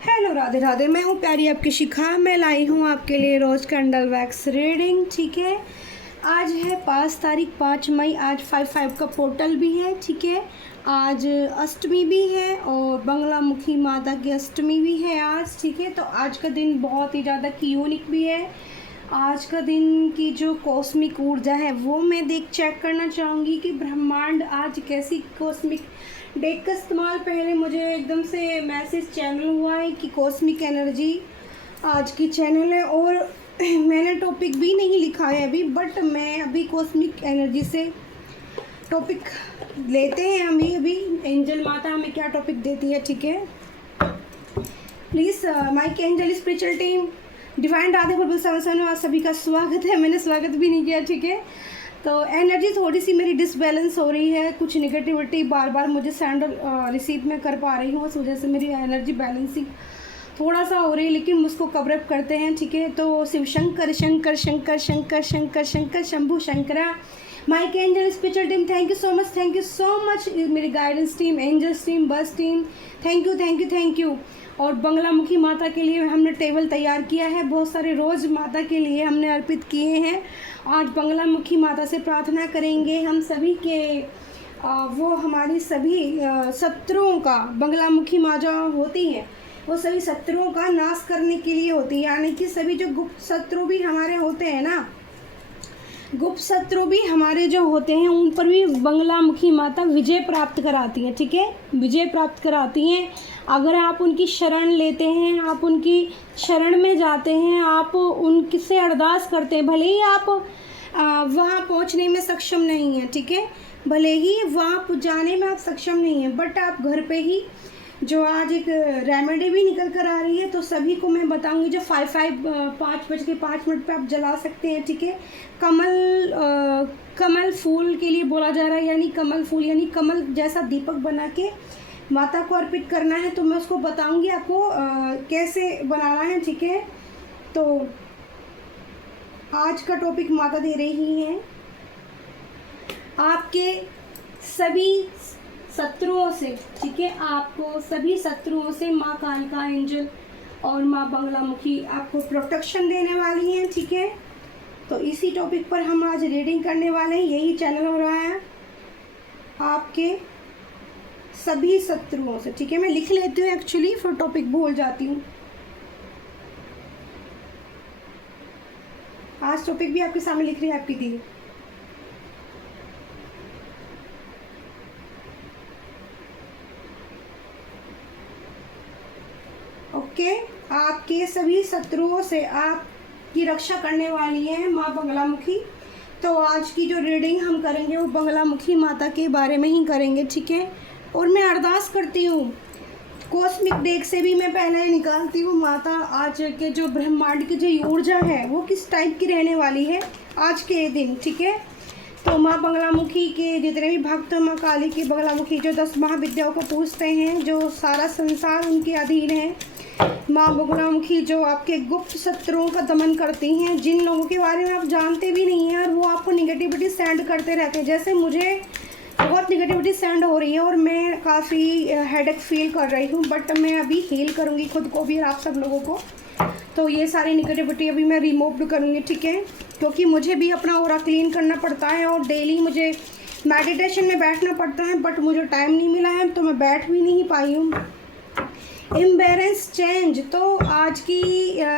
Hello Radhe Radhe, मैं हूँ प्यारी आपकी शिखा। मैं लाई हूँ आपके लिए रोज़ कैंडल वैक्स रीडिंग। ठीक है, आज है 5 तारीख 5 मई। आज 5/5 का पोर्टल भी है। ठीक है, आज अष्टमी भी है और बंगलामुखी माता की अष्टमी भी है आज। ठीक है, तो आज का दिन बहुत ही ज़्यादा यूनिक भी है। आज का दिन की जो कॉस्मिक ऊर्जा है वो मैं चेक करना चाहूँगी कि ब्रह्मांड आज कैसी कॉस्मिक डेक का इस्तेमाल। पहले मुझे एकदम से मैसेज चैनल हुआ है कि कॉस्मिक एनर्जी आज की चैनल है, और मैंने टॉपिक भी नहीं लिखा है अभी, बट मैं अभी कॉस्मिक एनर्जी से टॉपिक लेते हैं। अभी एंजल माता हमें क्या टॉपिक देती है। ठीक है, please Mike angel spiritual team divine Radhe football 7 आज सभी का स्वागत है। मैंने स्वागत भी नहीं किया। ठीक है, तो एनर्जी थोड़ी सी मेरी डिसबैलेंस हो रही है, कुछ निगेटिविटी बार बार मुझे सेंड रिसीव में कर पा रही हूँ, उस वजह से मेरी एनर्जी बैलेंसिंग थोड़ा सा हो रही है, लेकिन उसको कवरअप करते हैं। ठीक है, तो Shiv Shankar Shankar Shankar Shankar Shankar Shankar Shambhu Shankara Mike angel spiritual team, thank you so much मेरी गाइडेंस टीम, एंजल्स टीम, बस टीम, थैंक यू। और बंगलामुखी माता के लिए हमने टेबल तैयार किया है, बहुत सारे रोज़ माता के लिए हमने अर्पित किए हैं। आज बंगलामुखी माता से प्रार्थना करेंगे हम सभी के वो हमारी सभी शत्रुओं का, बंगलामुखी माँ जो होती हैं वो सभी शत्रुओं का नाश करने के लिए होती है। यानी कि सभी जो गुप्त शत्रु भी हमारे होते हैं ना, गुप्त शत्रु भी हमारे जो होते हैं उन पर भी बंगलामुखी माता विजय प्राप्त कराती हैं। ठीक है, विजय प्राप्त कराती हैं। अगर आप उनकी शरण लेते हैं, आप उनकी शरण में जाते हैं, आप उनसे अरदास करते हैं, भले ही आप वहाँ पहुँचने में सक्षम नहीं हैं। ठीक है, भले ही वहाँ जाने में आप सक्षम नहीं हैं, बट आप घर पे ही जो आज एक रेमेडी भी निकल कर आ रही है, तो सभी को मैं बताऊंगी जो 5:05 पे आप जला सकते हैं। ठीक है, कमल फूल के लिए बोला जा रहा है, यानी कमल फूल यानी कमल जैसा दीपक बना के माता को अर्पित करना है। तो मैं उसको बताऊंगी आपको कैसे बनाना है। ठीक है, तो आज का टॉपिक माता दे रही हैं आपके सभी शत्रुओं से। ठीक है, आपको सभी शत्रुओं से माँ कालिका एंजल और माँ बंगलामुखी आपको प्रोटेक्शन देने वाली हैं। ठीक है, तो इसी टॉपिक पर हम आज रीडिंग करने वाले हैं। यही चैनल हो रहा है आपके सभी शत्रुओं से। ठीक है, मैं लिख लेती हूँ एक्चुअली, फिर टॉपिक भूल जाती हूँ। आज टॉपिक भी आपके सामने लिख रही है आपकी दी। ओके, आपके सभी शत्रुओं से आपकी रक्षा करने वाली है माँ बंगलामुखी। तो आज की जो रीडिंग हम करेंगे वो बंगलामुखी माता के बारे में ही करेंगे। ठीक है, और मैं अरदास करती हूँ, कॉस्मिक डेक से भी मैं पहले निकालती हूँ माता आज के जो ब्रह्मांड की जो ऊर्जा है वो किस टाइप की रहने वाली है आज के दिन। ठीक है, तो माँ बंगलामुखी के जितने भी भक्त माँ काली की बंगलामुखी जो 10 महाविद्याओं को पूजते हैं, जो सारा संसार उनके अधीन है, माँ बंगलामुखी जो आपके गुप्त शत्रुओं का दमन करती हैं, जिन लोगों के बारे में आप जानते भी नहीं हैं और वो आपको निगेटिविटी सेंड करते रहते हैं। जैसे मुझे बहुत निगेटिविटी सेंड हो रही है और मैं काफ़ी हेडेक फील कर रही हूँ, बट मैं अभी हील करूँगी खुद को भी और आप सब लोगों को। तो ये सारी निगेटिविटी अभी मैं रिमूव भी करूँगी। ठीक है, क्योंकि मुझे भी अपना ऑरा क्लीन करना पड़ता है और डेली मुझे मेडिटेशन में बैठना पड़ता है, बट मुझे टाइम नहीं मिला है तो मैं बैठ भी नहीं पाई हूँ। इम्बैलेंस चेंज, तो आज की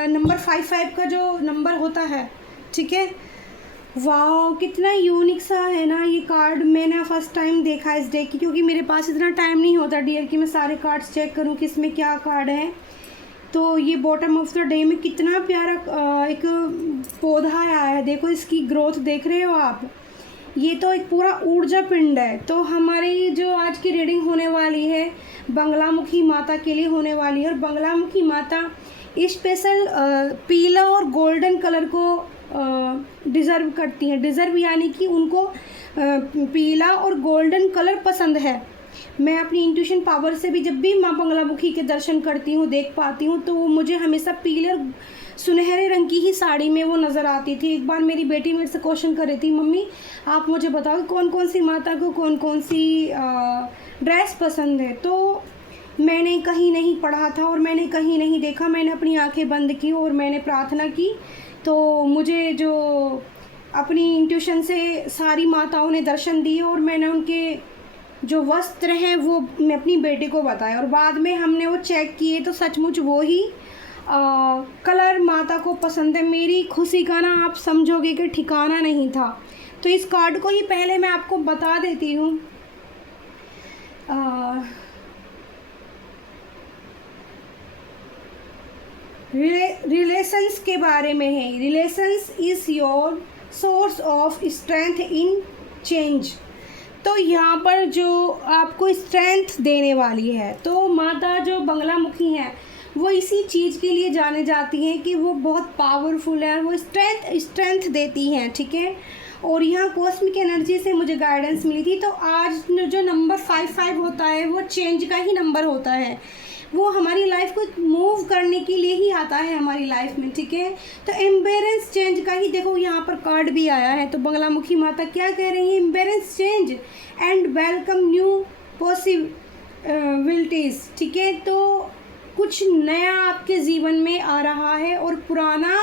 नंबर 5/5 का जो नंबर होता है। ठीक है, वाह कितना यूनिक सा है ना ये कार्ड। मैंने फर्स्ट टाइम देखा इस डे की, क्योंकि मेरे पास इतना टाइम नहीं होता डियर कि मैं सारे कार्ड्स चेक करूं कि इसमें क्या कार्ड है। तो ये बॉटम ऑफ द डे में कितना प्यारा एक पौधा आया है, देखो इसकी ग्रोथ देख रहे हो आप। ये तो एक पूरा ऊर्जा पिंड है। तो हमारी जो आज की रीडिंग होने वाली है बंगलामुखी माता के लिए होने वाली है, और बंगलामुखी माता स्पेशल पीला और गोल्डन कलर को डिज़र्व करती हैं। डिज़र्व यानी कि उनको पीला और गोल्डन कलर पसंद है। मैं अपनी इंट्यूशन पावर से भी जब भी माँ बंगलामुखी के दर्शन करती हूँ, देख पाती हूँ, तो वो मुझे हमेशा पीले और सुनहरे रंग की ही साड़ी में वो नज़र आती थी। एक बार मेरी बेटी मेरे से क्वेश्चन कर रही थी, मम्मी आप मुझे बताओ कौन कौन सी माता को कौन कौन सी ड्रेस पसंद है। तो मैंने कहीं नहीं पढ़ा था और मैंने कहीं नहीं देखा, मैंने अपनी आंखें बंद की और मैंने प्रार्थना की, तो मुझे जो अपनी इंट्यूशन से सारी माताओं ने दर्शन दिए और मैंने उनके जो वस्त्र हैं वो मैं अपनी बेटी को बताया और बाद में हमने वो चेक किए तो सचमुच वो ही कलर माता को पसंद है। मेरी खुशी का ना आप समझोगे कि ठिकाना नहीं था। तो इस कार्ड को ही पहले मैं आपको बता देती हूँ। रिलेशंस के बारे में है। Relations is your source of strength in change. तो यहाँ पर जो आपको स्ट्रेंथ देने वाली है, तो माता जो बंगलामुखी हैं वो इसी चीज़ के लिए जाने जाती हैं कि वो बहुत पावरफुल है, वो स्ट्रेंथ देती हैं, ठीक है। और यहाँ कॉस्मिक एनर्जी से मुझे गाइडेंस मिली थी। तो आज जो नंबर 55 होता है वो चेंज का ही नंबर होता है, वो हमारी लाइफ को मूव करने के लिए ही आता है हमारी लाइफ में, ठीक है। तो एम्बेरेंस चेंज का ही देखो यहाँ पर कार्ड भी आया है। तो बंगलामुखी माता क्या कह रही है? Embrace change and welcome new possibilities, ठीक है। तो कुछ नया आपके जीवन में आ रहा है और पुराना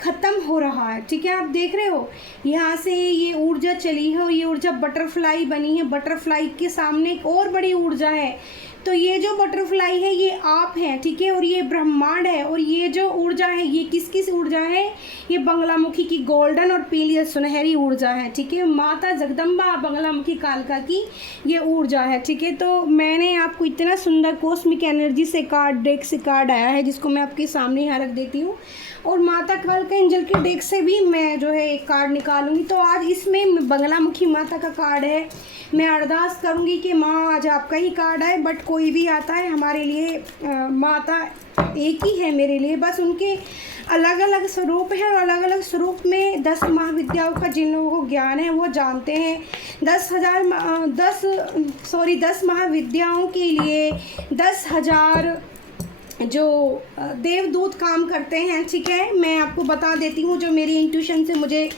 ख़त्म हो रहा है, ठीक है। आप देख रहे हो यहाँ से ये ऊर्जा चली है और ये ऊर्जा बटरफ्लाई बनी है। बटरफ्लाई के सामने एक और बड़ी ऊर्जा है। तो ये जो बटरफ्लाई है ये आप हैं, ठीक है, और ये ब्रह्मांड है। और ये जो ऊर्जा है ये किस ऊर्जा है? ये बंगलामुखी की गोल्डन और पीली सुनहरी ऊर्जा है, ठीक है। माता जगदम्बा बंगलामुखी कालका की ये ऊर्जा है, ठीक है। तो मैंने आपको इतना सुंदर कॉस्मिक एनर्जी से डेक से कार्ड आया है जिसको मैं आपके सामने यहाँ रख देती हूँ। और माता कालका एंजल के डेक से भी मैं जो है एक कार्ड निकालूंगी। तो आज इसमें बंगलामुखी माता का कार्ड है। मैं अरदास करूंगी कि माँ आज आपका ही कार्ड आए, बट कोई भी आता है हमारे लिए माता एक ही है मेरे लिए। बस उनके अलग अलग स्वरूप हैं और अलग अलग स्वरूप में 10 महाविद्याओं का जिन लोगों को ज्ञान है वो जानते हैं। 10 महाविद्याओं के लिए 10,000 जो देवदूत काम करते हैं, ठीक है। मैं आपको बता देती हूँ जो मेरी इंट्यूशन से मुझे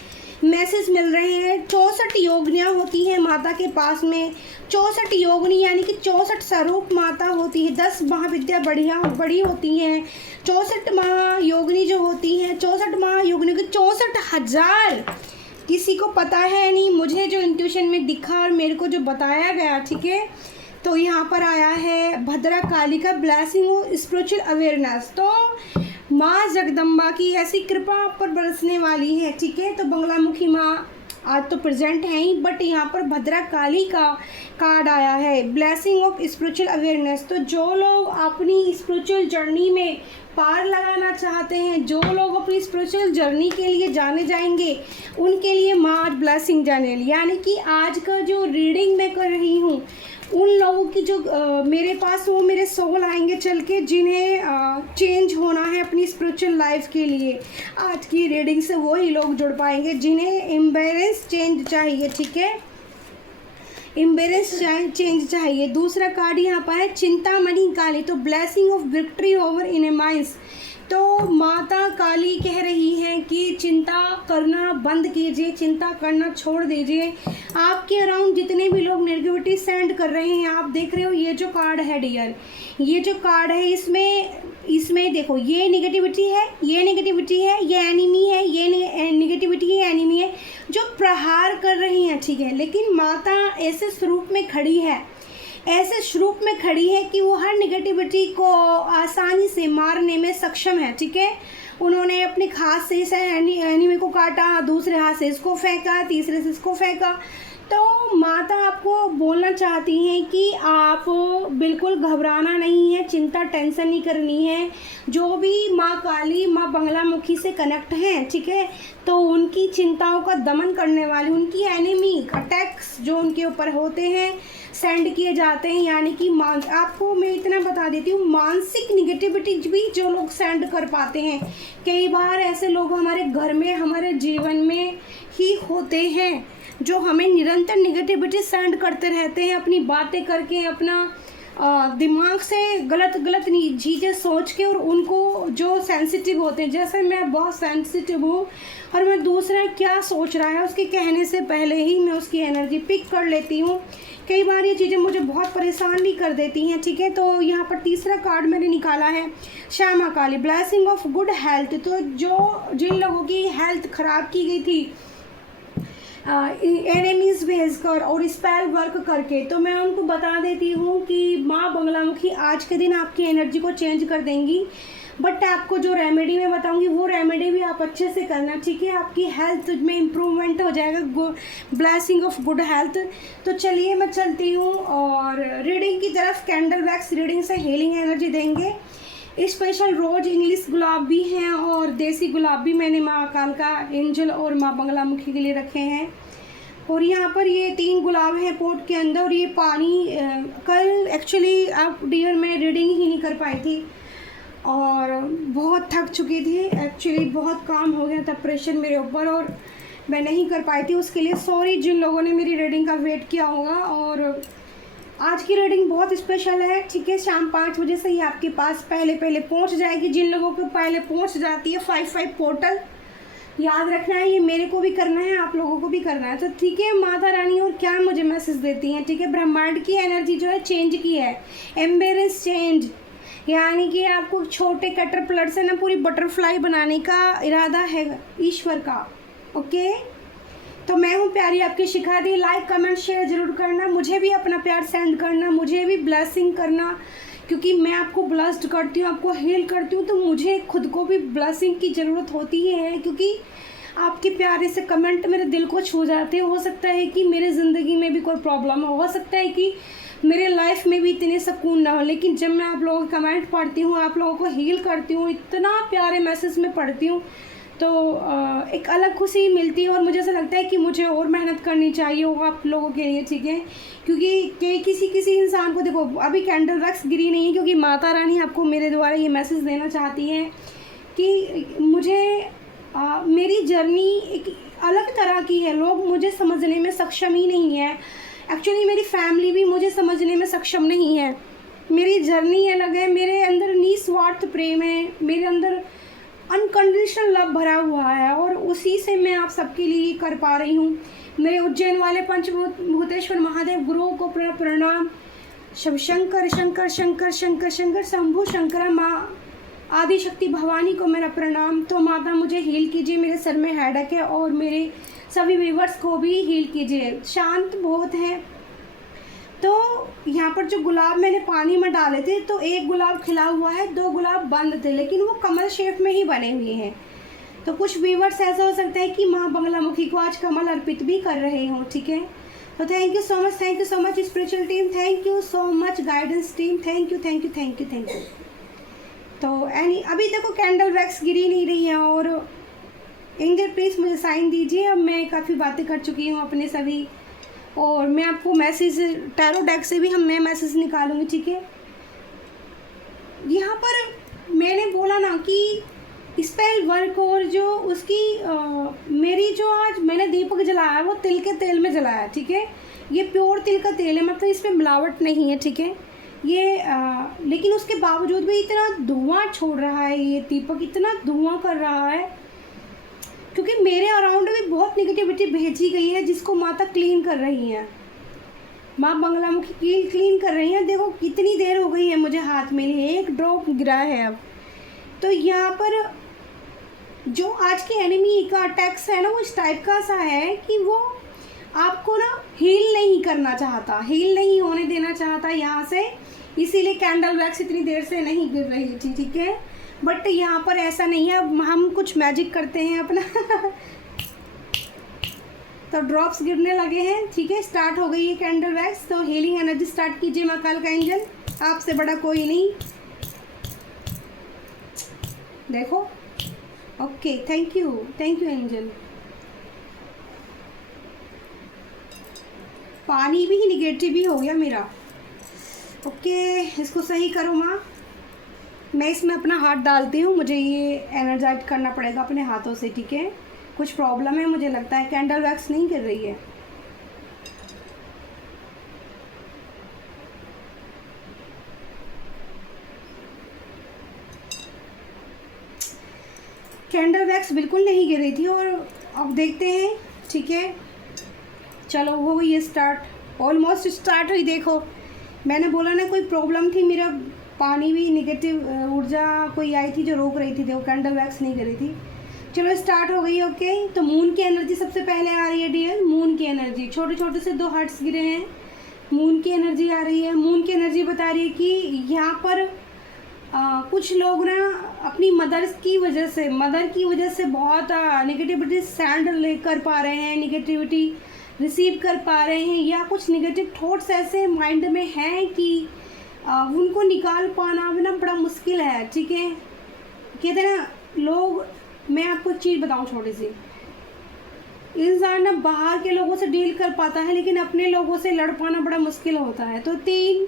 मैसेज मिल रहे हैं। 64 योगिनियाँ होती हैं माता के पास में। 64 योगिनी यानी कि 64 स्वरूप माता होती है। 10 महाविद्या बड़ी होती हैं। 64 महायोगिनी जो होती हैं, 64 महायोगिनी के 64,000 किसी को पता है नहीं। मुझे जो इंट्यूशन में दिखा और मेरे को जो बताया गया, ठीक है। तो यहाँ पर आया है भद्रा काली का ब्लेसिंग और स्पिरिचुअल अवेयरनेस। तो माँ जगदम्बा की ऐसी कृपा आप पर बरसने वाली है, ठीक है। तो बंगलामुखी माँ आज तो प्रेजेंट हैं ही, बट यहाँ पर भद्रा काली का कार्ड आया है, ब्लेसिंग ऑफ स्पिरिचुअल अवेयरनेस। तो जो लोग अपनी स्पिरिचुअल जर्नी में पार लगाना चाहते हैं, जो लोग अपनी स्पिरिचुअल जर्नी के लिए जाने जाएंगे, उनके लिए माँ आज ब्लेसिंग जाने, यानी कि आज का जो रीडिंग मैं कर रही हूँ उन लोगों की जो मेरे पास वो मेरे सोल आएंगे चल के, जिन्हें चेंज होना है अपनी स्पिरिचुअल लाइफ के लिए। आज की रीडिंग से वही लोग जुड़ पाएंगे जिन्हें एम्बेरेंस चेंज चाहिए, ठीक है। एम्बेरेंस चेंज चाहिए। दूसरा कार्ड यहाँ पर है चिंतामणि काली, तो ब्लेसिंग ऑफ विक्ट्री ओवर इनेमाइंस। तो माता काली कह रही हैं कि चिंता करना बंद कीजिए, चिंता करना छोड़ दीजिए। आपके अराउंड जितने भी लोग नेगेटिविटी सेंड कर रहे हैं, आप देख रहे हो ये जो कार्ड है डियर, ये जो कार्ड है इसमें देखो ये नेगेटिविटी है, ये नेगेटिविटी है, ये एनिमी है, ये नेगेटिविटी है, एनिमी है जो प्रहार कर रही हैं, ठीक है। लेकिन माता ऐसे स्वरूप में खड़ी है, ऐसे स्वरूप में खड़ी है कि वो हर नेगेटिविटी को आसानी से मारने में सक्षम है, ठीक है। उन्होंने अपने हाथ से इस एनिमी को काटा, दूसरे हाथ से इसको फेंका, तीसरे से इसको फेंका। तो माता आपको बोलना चाहती हैं कि आप बिल्कुल घबराना नहीं है, चिंता टेंशन नहीं करनी है। जो भी माँ काली माँ बंगलामुखी से कनेक्ट हैं, ठीक है, तो उनकी चिंताओं का दमन करने वाली, उनकी एनिमी अटैक्स जो उनके ऊपर होते हैं सेंड किए जाते हैं। यानी कि आपको मैं इतना बता देती हूँ, मानसिक निगेटिविटी भी जो लोग सेंड कर पाते हैं, कई बार ऐसे लोग हमारे घर में हमारे जीवन में ही होते हैं जो हमें निरंतर निगेटिविटी सेंड करते रहते हैं, अपनी बातें करके, अपना दिमाग से गलत गलत चीज़ें सोच के और उनको जो सेंसिटिव होते हैं, जैसे मैं बहुत सेंसिटिव हूँ और मैं दूसरा क्या सोच रहा है उसके कहने से पहले ही मैं उसकी एनर्जी पिक कर लेती हूँ। कई बार ये चीज़ें मुझे बहुत परेशान भी कर देती हैं, ठीक है। तो यहाँ पर तीसरा कार्ड मैंने निकाला है श्यामा काली, ब्लेसिंग ऑफ गुड हेल्थ। तो जिन लोगों की हेल्थ ख़राब की गई थी एनिमीज़ भेजकर और स्पेल वर्क करके, तो मैं उनको बता देती हूँ कि माँ बंगलामुखी आज के दिन आपकी एनर्जी को चेंज कर देंगी। बट आपको जो रेमेडी मैं बताऊंगी वो रेमेडी भी आप अच्छे से करना, ठीक है। आपकी हेल्थ में इम्प्रूवमेंट हो जाएगा, ब्लेसिंग ऑफ गुड हेल्थ। तो चलिए मैं चलती हूँ और रीडिंग की तरफ। कैंडल वैक्स रीडिंग से हीलिंग एनर्जी देंगे। स्पेशल रोज इंग्लिश गुलाब भी हैं और देसी गुलाब भी मैंने माँ अकाल का एंजल और माँ बंगलामुखी के लिए रखे हैं। और यहाँ पर ये 3 गुलाब हैं पोट के अंदर और ये पानी कल एक्चुअली आप डियर मैं रीडिंग ही नहीं कर पाई थी और बहुत थक चुकी थी। एक्चुअली बहुत काम हो गया था, प्रेशर मेरे ऊपर, और मैं नहीं कर पाई थी। उसके लिए सॉरी जिन लोगों ने मेरी रीडिंग का वेट किया होगा। और आज की रीडिंग बहुत स्पेशल है, ठीक है। शाम 5 बजे से ही आपके पास पहले पहुंच जाएगी। जिन लोगों को पहले पहुंच जाती है 5 पोर्टल, याद रखना है ये मेरे को भी करना है, आप लोगों को भी करना है। तो ठीक है, माता रानी और क्या मुझे मैसेज देती हैं, ठीक है। ब्रह्मांड की एनर्जी जो है चेंज की है, एम्बेरेंस चेंज, यानी कि आपको छोटे कैटरपिलर से ना पूरी बटरफ्लाई बनाने का इरादा है ईश्वर का। ओके, तो मैं हूँ प्यारी आपकी शिखा दी। लाइक कमेंट शेयर ज़रूर करना, मुझे भी अपना प्यार सेंड करना, मुझे भी ब्लेसिंग करना, क्योंकि मैं आपको ब्लेस्ड करती हूँ, आपको हील करती हूँ, तो मुझे खुद को भी ब्लेसिंग की ज़रूरत होती है, क्योंकि आपके प्यारे से कमेंट मेरे दिल को छू जाते हैं। हो सकता है कि मेरे ज़िंदगी में भी कोई प्रॉब्लम हो सकता है कि मेरे लाइफ में भी इतने सुकून ना हो, लेकिन जब मैं आप लोगों के कमेंट पढ़ती हूँ, आप लोगों को हील करती हूँ, इतना प्यारे मैसेज में पढ़ती हूँ, तो एक अलग खुशी मिलती है। और मुझे ऐसा लगता है कि मुझे और मेहनत करनी चाहिए वो आप लोगों के लिए, ठीक है। क्योंकि किसी इंसान को, देखो अभी कैंडल वैक्स गिरी नहीं है, क्योंकि माता रानी आपको मेरे द्वारा ये मैसेज देना चाहती हैं कि मुझे मेरी जर्नी एक अलग तरह की है। लोग मुझे समझने में सक्षम ही नहीं है। एक्चुअली मेरी फैमिली भी मुझे समझने में सक्षम नहीं है। मेरी जर्नी अलग है, मेरे अंदर निस्वार्थ प्रेम है, मेरे अंदर अनकंडीशनल लव भरा हुआ है, और उसी से मैं आप सबके लिए कर पा रही हूँ। मेरे उज्जैन वाले पंचभूतेश्वर महादेव गुरुओं को प्रणाम। शिव शंकर शंकर शंकर शंकर शंकर शंभु शंकरा, माँ आदि शक्ति भवानी को मेरा प्रणाम। तो माता मुझे हील कीजिए, मेरे सर में हेडेक है, और मेरे सभी व्यूवर्स को भी हील कीजिए। शांत बहुत है। तो यहाँ पर जो गुलाब मैंने पानी में डाले थे, तो एक गुलाब खिला हुआ है, 2 गुलाब बंद थे, लेकिन वो कमल शेप में ही बने हुए हैं। तो कुछ व्यूवर्स ऐसा हो सकता है कि माँ बंगलामुखी को आज कमल अर्पित भी कर रहे हों, ठीक है। तो thank you so much spiritual team, thank you so much guidance team, thank you. तो अभी देखो कैंडल वैक्स गिरी नहीं रही है, और एंजल प्लीज़ मुझे साइन दीजिए। अब मैं काफ़ी बातें कर चुकी हूँ अपने सभी, और मैं आपको मैसेज टैरो डेक से भी मैं मैसेज निकालूंगी, ठीक है। यहाँ पर मैंने बोला ना कि स्पेल वर्क, और जो उसकी मेरी जो आज मैंने दीपक जलाया वो तिल के तेल में जलाया, ठीक है। ये प्योर तिल का तेल है, मतलब इसमें मिलावट नहीं है, ठीक है। ये लेकिन उसके बावजूद भी इतना धुआं छोड़ रहा है, ये दीपक इतना धुआं कर रहा है, क्योंकि मेरे अराउंड भी बहुत निगेटिविटी भेजी गई है, जिसको माता क्लीन कर रही हैं। माँ बंगलामुखी क्लीन कर रही हैं। देखो कितनी देर हो गई है मुझे हाथ में, एक ड्रॉप गिरा है अब। तो यहाँ पर जो आज के एनिमी का अटैक्स है ना, वो इस टाइप का सा है कि वो आपको ना हील नहीं करना चाहता, हील नहीं होने देना चाहता यहाँ से, इसीलिए कैंडल वैक्स इतनी देर से नहीं गिर रही थी, ठीक है। बट यहाँ पर ऐसा नहीं है, अब हम कुछ मैजिक करते हैं अपना तो ड्रॉप्स गिरने लगे हैं, ठीक है। स्टार्ट हो गई है कैंडल वैक्स। तो हीलिंग एनर्जी स्टार्ट कीजिए महाकाल का एंजल, आपसे बड़ा कोई नहीं। देखो, ओके, थैंक यू एंजल। पानी भी निगेटिव ही हो गया मेरा। ओके, इसको सही करो माँ। मैं इसमें अपना हाथ डालती हूँ, मुझे ये एनर्जाइज करना पड़ेगा अपने हाथों से, ठीक है। कुछ प्रॉब्लम है मुझे लगता है, कैंडल वैक्स नहीं कर रही है। कैंडल वैक्स बिल्कुल नहीं गिर रही थी और अब देखते हैं, ठीक है। चलो हो गई ये स्टार्ट, ऑलमोस्ट स्टार्ट हुई। देखो मैंने बोला ना कोई प्रॉब्लम थी, मेरा पानी भी निगेटिव ऊर्जा कोई आई थी जो रोक रही थी, देखो कैंडल वैक्स नहीं गिर रही थी। चलो स्टार्ट हो गई। ओके, तो मून की एनर्जी सबसे पहले आ रही है डियर। मून की एनर्जी, छोटे छोटे से 2 हार्ट्स गिरे हैं, मून की एनर्जी आ रही है। मून की एनर्जी बता रही है कि यहाँ पर कुछ लोग ना अपनी मदर की वजह से बहुत निगेटिविटी सेंड लेकर पा रहे हैं, निगेटिविटी रिसीव कर पा रहे हैं, या कुछ निगेटिव थॉट्स ऐसे माइंड में हैं कि उनको निकाल पाना भी ना बड़ा मुश्किल है, ठीक है। कहते हैं ना लोग, मैं आपको एक चीज़ बताऊँ छोटी सी, इंसान ना बाहर के लोगों से डील कर पाता है लेकिन अपने लोगों से लड़ पाना बड़ा मुश्किल होता है। तो 3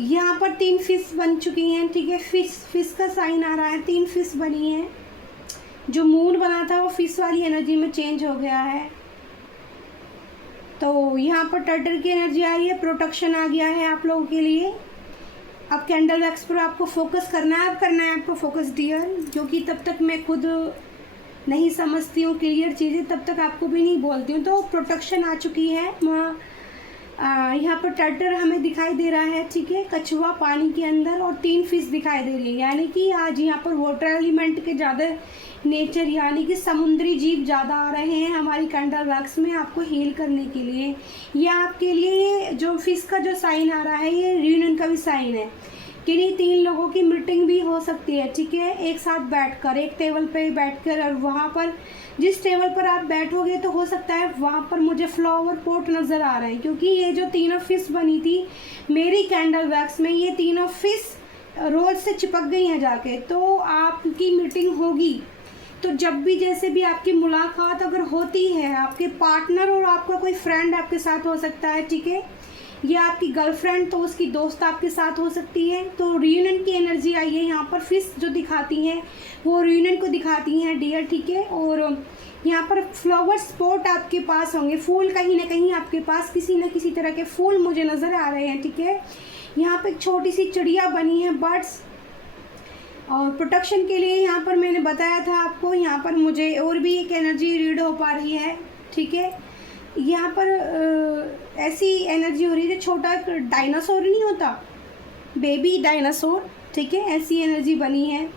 यहाँ पर 3 फिश बन चुकी हैं, ठीक है। फिश का साइन आ रहा है, 3 फिश बनी है। जो मून बना था वो फिश वाली एनर्जी में चेंज हो गया है। तो यहाँ पर टर्टल की एनर्जी आ रही है, प्रोटेक्शन आ गया है आप लोगों के लिए। अब कैंडल वैक्स पर आपको फोकस करना है, आपको फोकस डियर, क्योंकि तब तक मैं खुद नहीं समझती हूँ क्लियर चीज़ें, तब तक आपको भी नहीं बोलती हूँ। तो प्रोटेक्शन आ चुकी है। यहाँ पर टर्टल हमें दिखाई दे रहा है, ठीक है, कछुआ पानी के अंदर, और 3 फिश दिखाई दे रही है। यानी कि आज यहाँ पर वाटर एलिमेंट के ज़्यादा नेचर, यानी कि समुद्री जीव ज़्यादा आ रहे हैं हमारी कैंडल वैक्स में आपको हील करने के लिए। ये आपके लिए जो फिश का जो साइन आ रहा है, ये रियूनियन का भी साइन है। किन्हीं 3 लोगों की मीटिंग भी हो सकती है, ठीक है, एक साथ बैठकर, एक टेबल पे बैठकर, और वहाँ पर जिस टेबल पर आप बैठोगे तो हो सकता है वहाँ पर मुझे फ्लावर पॉट नज़र आ रहे हैं, क्योंकि ये जो 3 फिश बनी थी मेरी कैंडल वैक्स में, ये 3 फिश रोज से चिपक गई हैं जाके। तो आपकी मीटिंग होगी, तो जब भी जैसे भी आपकी मुलाकात अगर होती है, आपके पार्टनर और आपका कोई फ्रेंड आपके साथ हो सकता है, ठीक है, या आपकी गर्लफ्रेंड तो उसकी दोस्त आपके साथ हो सकती है। तो रियूनियन की एनर्जी आई है यहाँ पर। फिश जो दिखाती हैं वो रियूनियन को दिखाती हैं डियर, ठीक है। और यहाँ पर फ्लावर स्पॉट आपके पास होंगे, फूल कहीं ना कहीं आपके पास किसी न किसी तरह के फूल मुझे नज़र आ रहे हैं, ठीक है। यहाँ पर एक छोटी सी चिड़िया बनी है, बर्ड्स, और प्रोटेक्शन के लिए यहाँ पर मैंने बताया था आपको। यहाँ पर मुझे और भी एक एनर्जी रीड हो पा रही है, ठीक है। यहाँ पर ऐसी एनर्जी हो रही है, छोटा डायनासोर नहीं होता, बेबी डायनासोर, ठीक है, ऐसी एनर्जी बनी है।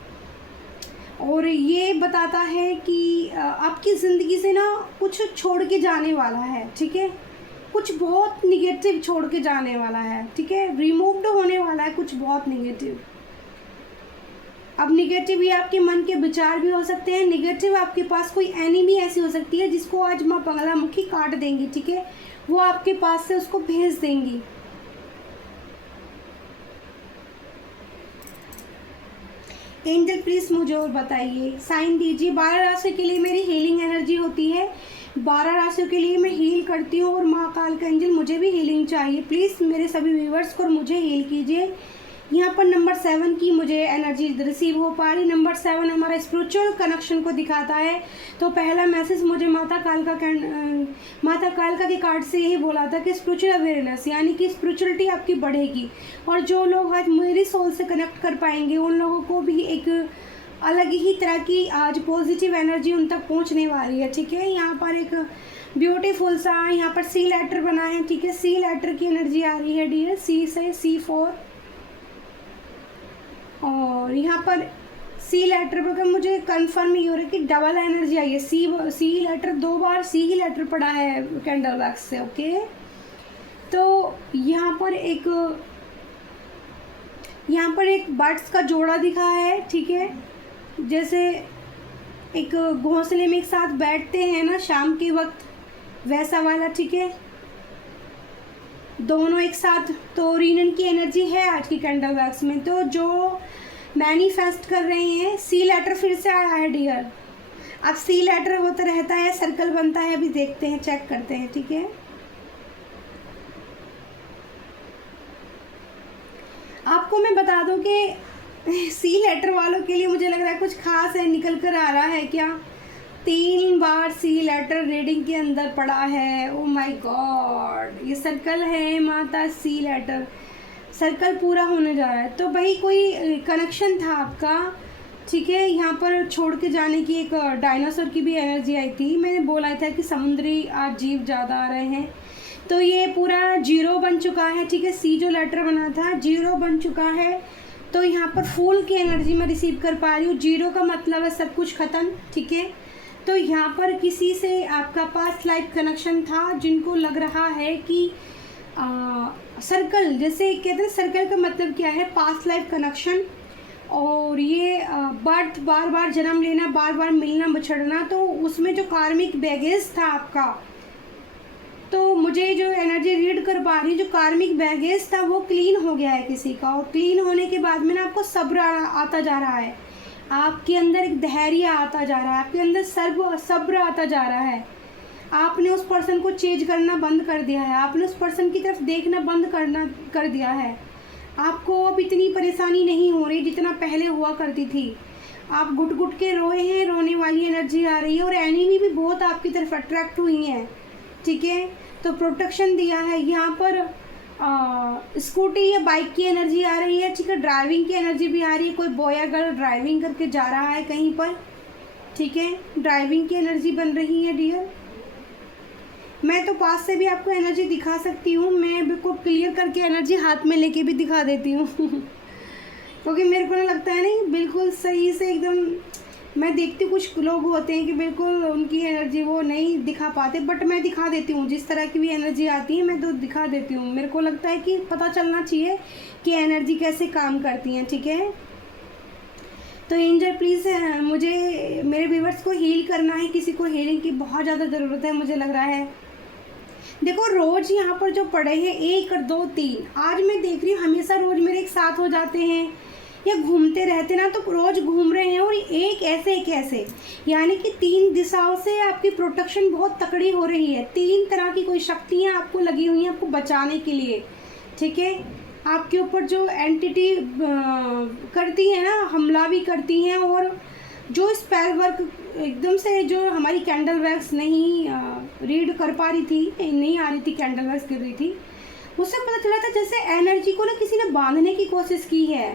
और ये बताता है कि आपकी ज़िंदगी से ना कुछ छोड़ के जाने वाला है, ठीक है, कुछ बहुत निगेटिव छोड़ के जाने वाला है, ठीक है, रिमूव्ड होने वाला है कुछ बहुत निगेटिव। अब निगेटिव ये आपके मन के विचार भी हो सकते हैं, निगेटिव आपके पास कोई एनिमी ऐसी हो सकती है जिसको आज माँ बंगलामुखी काट देंगी, ठीक है, वो आपके पास से उसको भेज देंगी। एंजल प्लीज मुझे और बताइए, साइन दीजिए। 12 राशि के लिए मेरी हीलिंग एनर्जी होती है, 12 राशियों के लिए मैं हील करती हूँ, और महाकाल का एंजल मुझे भी हीलिंग चाहिए। प्लीज़ मेरे सभी व्यूवर्स को मुझे हील कीजिए। यहाँ पर नंबर 7 की मुझे एनर्जी रिसीव हो पा रही। नंबर 7 हमारा स्पिरिचुअल कनेक्शन को दिखाता है। तो पहला मैसेज मुझे माता कालका के कार्ड से यही बोला था कि स्पिरिचुअल अवेयरनेस, यानी कि स्पिरिचुअलिटी आपकी बढ़ेगी, और जो लोग आज मेरी सोल से कनेक्ट कर पाएंगे उन लोगों को भी एक अलग ही तरह की आज पॉजिटिव एनर्जी उन तक पहुँचने वाली है, ठीक है। यहाँ पर एक ब्यूटीफुल सा यहाँ पर सी लेटर बना है, ठीक है, सी लेटर की एनर्जी आ रही है डियर, सी से C4, और यहाँ पर सी लेटर पर मुझे कंफर्म ही हो रहा है कि डबल एनर्जी आई है। सी लेटर 2 बार सी ही लेटर पड़ा है कैंडल वैक्स से, ओके। तो यहाँ पर एक बर्ड्स का जोड़ा दिखा है, ठीक है, जैसे एक घोंसले में एक साथ बैठते हैं ना शाम के वक्त, वैसा वाला, ठीक है, दोनों एक साथ। तो रीनन की एनर्जी है आज की कैंडल वैक्स में। तो जो मैनिफेस्ट कर रहे हैं, सी लेटर फिर से आया है डियर। अब सी लेटर होता रहता है, सर्कल बनता है, अभी देखते हैं, चेक करते हैं, ठीक है। आपको मैं बता दूं कि सी लेटर वालों के लिए मुझे लग रहा है कुछ खास है, निकल कर आ रहा है क्या। 3 बार सी लेटर रीडिंग के अंदर पड़ा है। ओ माय गॉड, ये सर्कल है माता, सी लेटर सर्कल पूरा होने जा रहा है। तो भाई कोई कनेक्शन था आपका ठीक है। यहाँ पर छोड़ के जाने की एक डायनासोर की भी एनर्जी आई थी। मैंने बोला था कि समुद्री आज जीव ज़्यादा आ रहे हैं, तो ये पूरा जीरो बन चुका है। ठीक है, सी जो लेटर बना था जीरो बन चुका है। तो यहाँ पर फूल की एनर्जी मैं रिसीव कर पा रही हूँ। जीरो का मतलब है सब कुछ ख़त्म। ठीक है, तो यहाँ पर किसी से आपका पास्ट लाइफ कनेक्शन था, जिनको लग रहा है कि सर्कल, जैसे कहते हैं सर्कल का मतलब क्या है, पास्ट लाइफ कनेक्शन। और ये बर्थ, बार बार जन्म लेना, बार बार मिलना बछड़ना, तो उसमें जो कार्मिक बैगेज था आपका, तो मुझे जो एनर्जी रीड कर पा रही, जो कार्मिक बैगेज था वो क्लीन हो गया है किसी का। और क्लीन होने के बाद में ना आपको सब्र आता जा रहा है, आपके अंदर एक धैर्य आता जा रहा है, आपके अंदर सब्र आता जा रहा है। आपने उस पर्सन को चेंज करना बंद कर दिया है, आपने उस पर्सन की तरफ देखना बंद कर दिया है। आपको अब इतनी परेशानी नहीं हो रही जितना पहले हुआ करती थी। आप घुट घुट के रोए हैं, रोने वाली एनर्जी आ रही है। और एनिमी भी बहुत आपकी तरफ अट्रैक्ट हुई हैं। ठीक है, तो प्रोटेक्शन दिया है यहाँ पर। स्कूटी या बाइक की एनर्जी आ रही है। ठीक है, ड्राइविंग की एनर्जी भी आ रही है। कोई बॉय अगर ड्राइविंग करके जा रहा है कहीं पर, ठीक है, ड्राइविंग की एनर्जी बन रही है डियर। मैं तो पास से भी आपको एनर्जी दिखा सकती हूँ, मैं बिल्कुल क्लियर करके एनर्जी हाथ में लेके भी दिखा देती हूँ क्योंकि मेरे को ना लगता है नहीं बिल्कुल सही से एकदम। मैं देखती हूँ कुछ लोग होते हैं कि बिल्कुल उनकी एनर्जी वो नहीं दिखा पाते, बट मैं दिखा देती हूँ। जिस तरह की भी एनर्जी आती है मैं तो दिखा देती हूँ। मेरे को लगता है कि पता चलना चाहिए कि एनर्जी कैसे काम करती हैं। ठीक है, तो एंजल प्लीज़ मुझे मेरे व्यूअर्स को हील करना है, किसी को हीलिंग की बहुत ज़्यादा ज़रूरत है मुझे लग रहा है। देखो रोज़ यहाँ पर जो पड़े हैं 1 और 2 3, आज मैं देख रही हूँ हमेशा रोज़ मेरे एक साथ हो जाते हैं या घूमते रहते ना, तो रोज़ घूम रहे हैं। और एक ऐसे यानी कि 3 दिशाओं से आपकी प्रोटेक्शन बहुत तकड़ी हो रही है। 3 तरह की कोई शक्तियाँ आपको लगी हुई हैं आपको बचाने के लिए। ठीक है, आपके ऊपर जो एंटिटी करती है ना, हमला भी करती हैं। और जो स्पेल वर्क एकदम से जो हमारी कैंडल वैक्स नहीं रीड कर पा रही थी, नहीं आ रही थी, कैंडल वैक्स गिर रही थी, उससे पता चला था जैसे एनर्जी को ना किसी ने बांधने की कोशिश की है।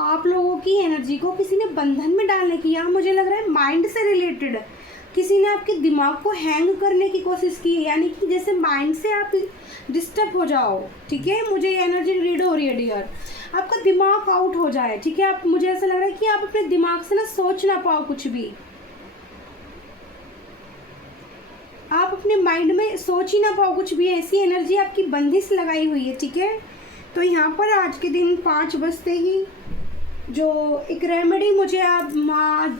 आप लोगों की एनर्जी को किसी ने बंधन में डालने की, या मुझे लग रहा है माइंड से रिलेटेड किसी ने आपके दिमाग को हैंग करने की कोशिश की है, यानी कि जैसे माइंड से आप डिस्टर्ब हो जाओ। ठीक है, मुझे एनर्जी रीड हो रही है डियर, आपका दिमाग आउट हो जाए। ठीक है, आप, मुझे ऐसा लग रहा है कि आप अपने दिमाग से ना सोच ना पाओ कुछ भी, आप अपने माइंड में सोच ही ना पाओ कुछ भी, ऐसी एनर्जी आपकी बंदिश लगाई हुई है। ठीक है, तो यहाँ पर आज के दिन 5 बजते ही जो एक रेमेडी मुझे आप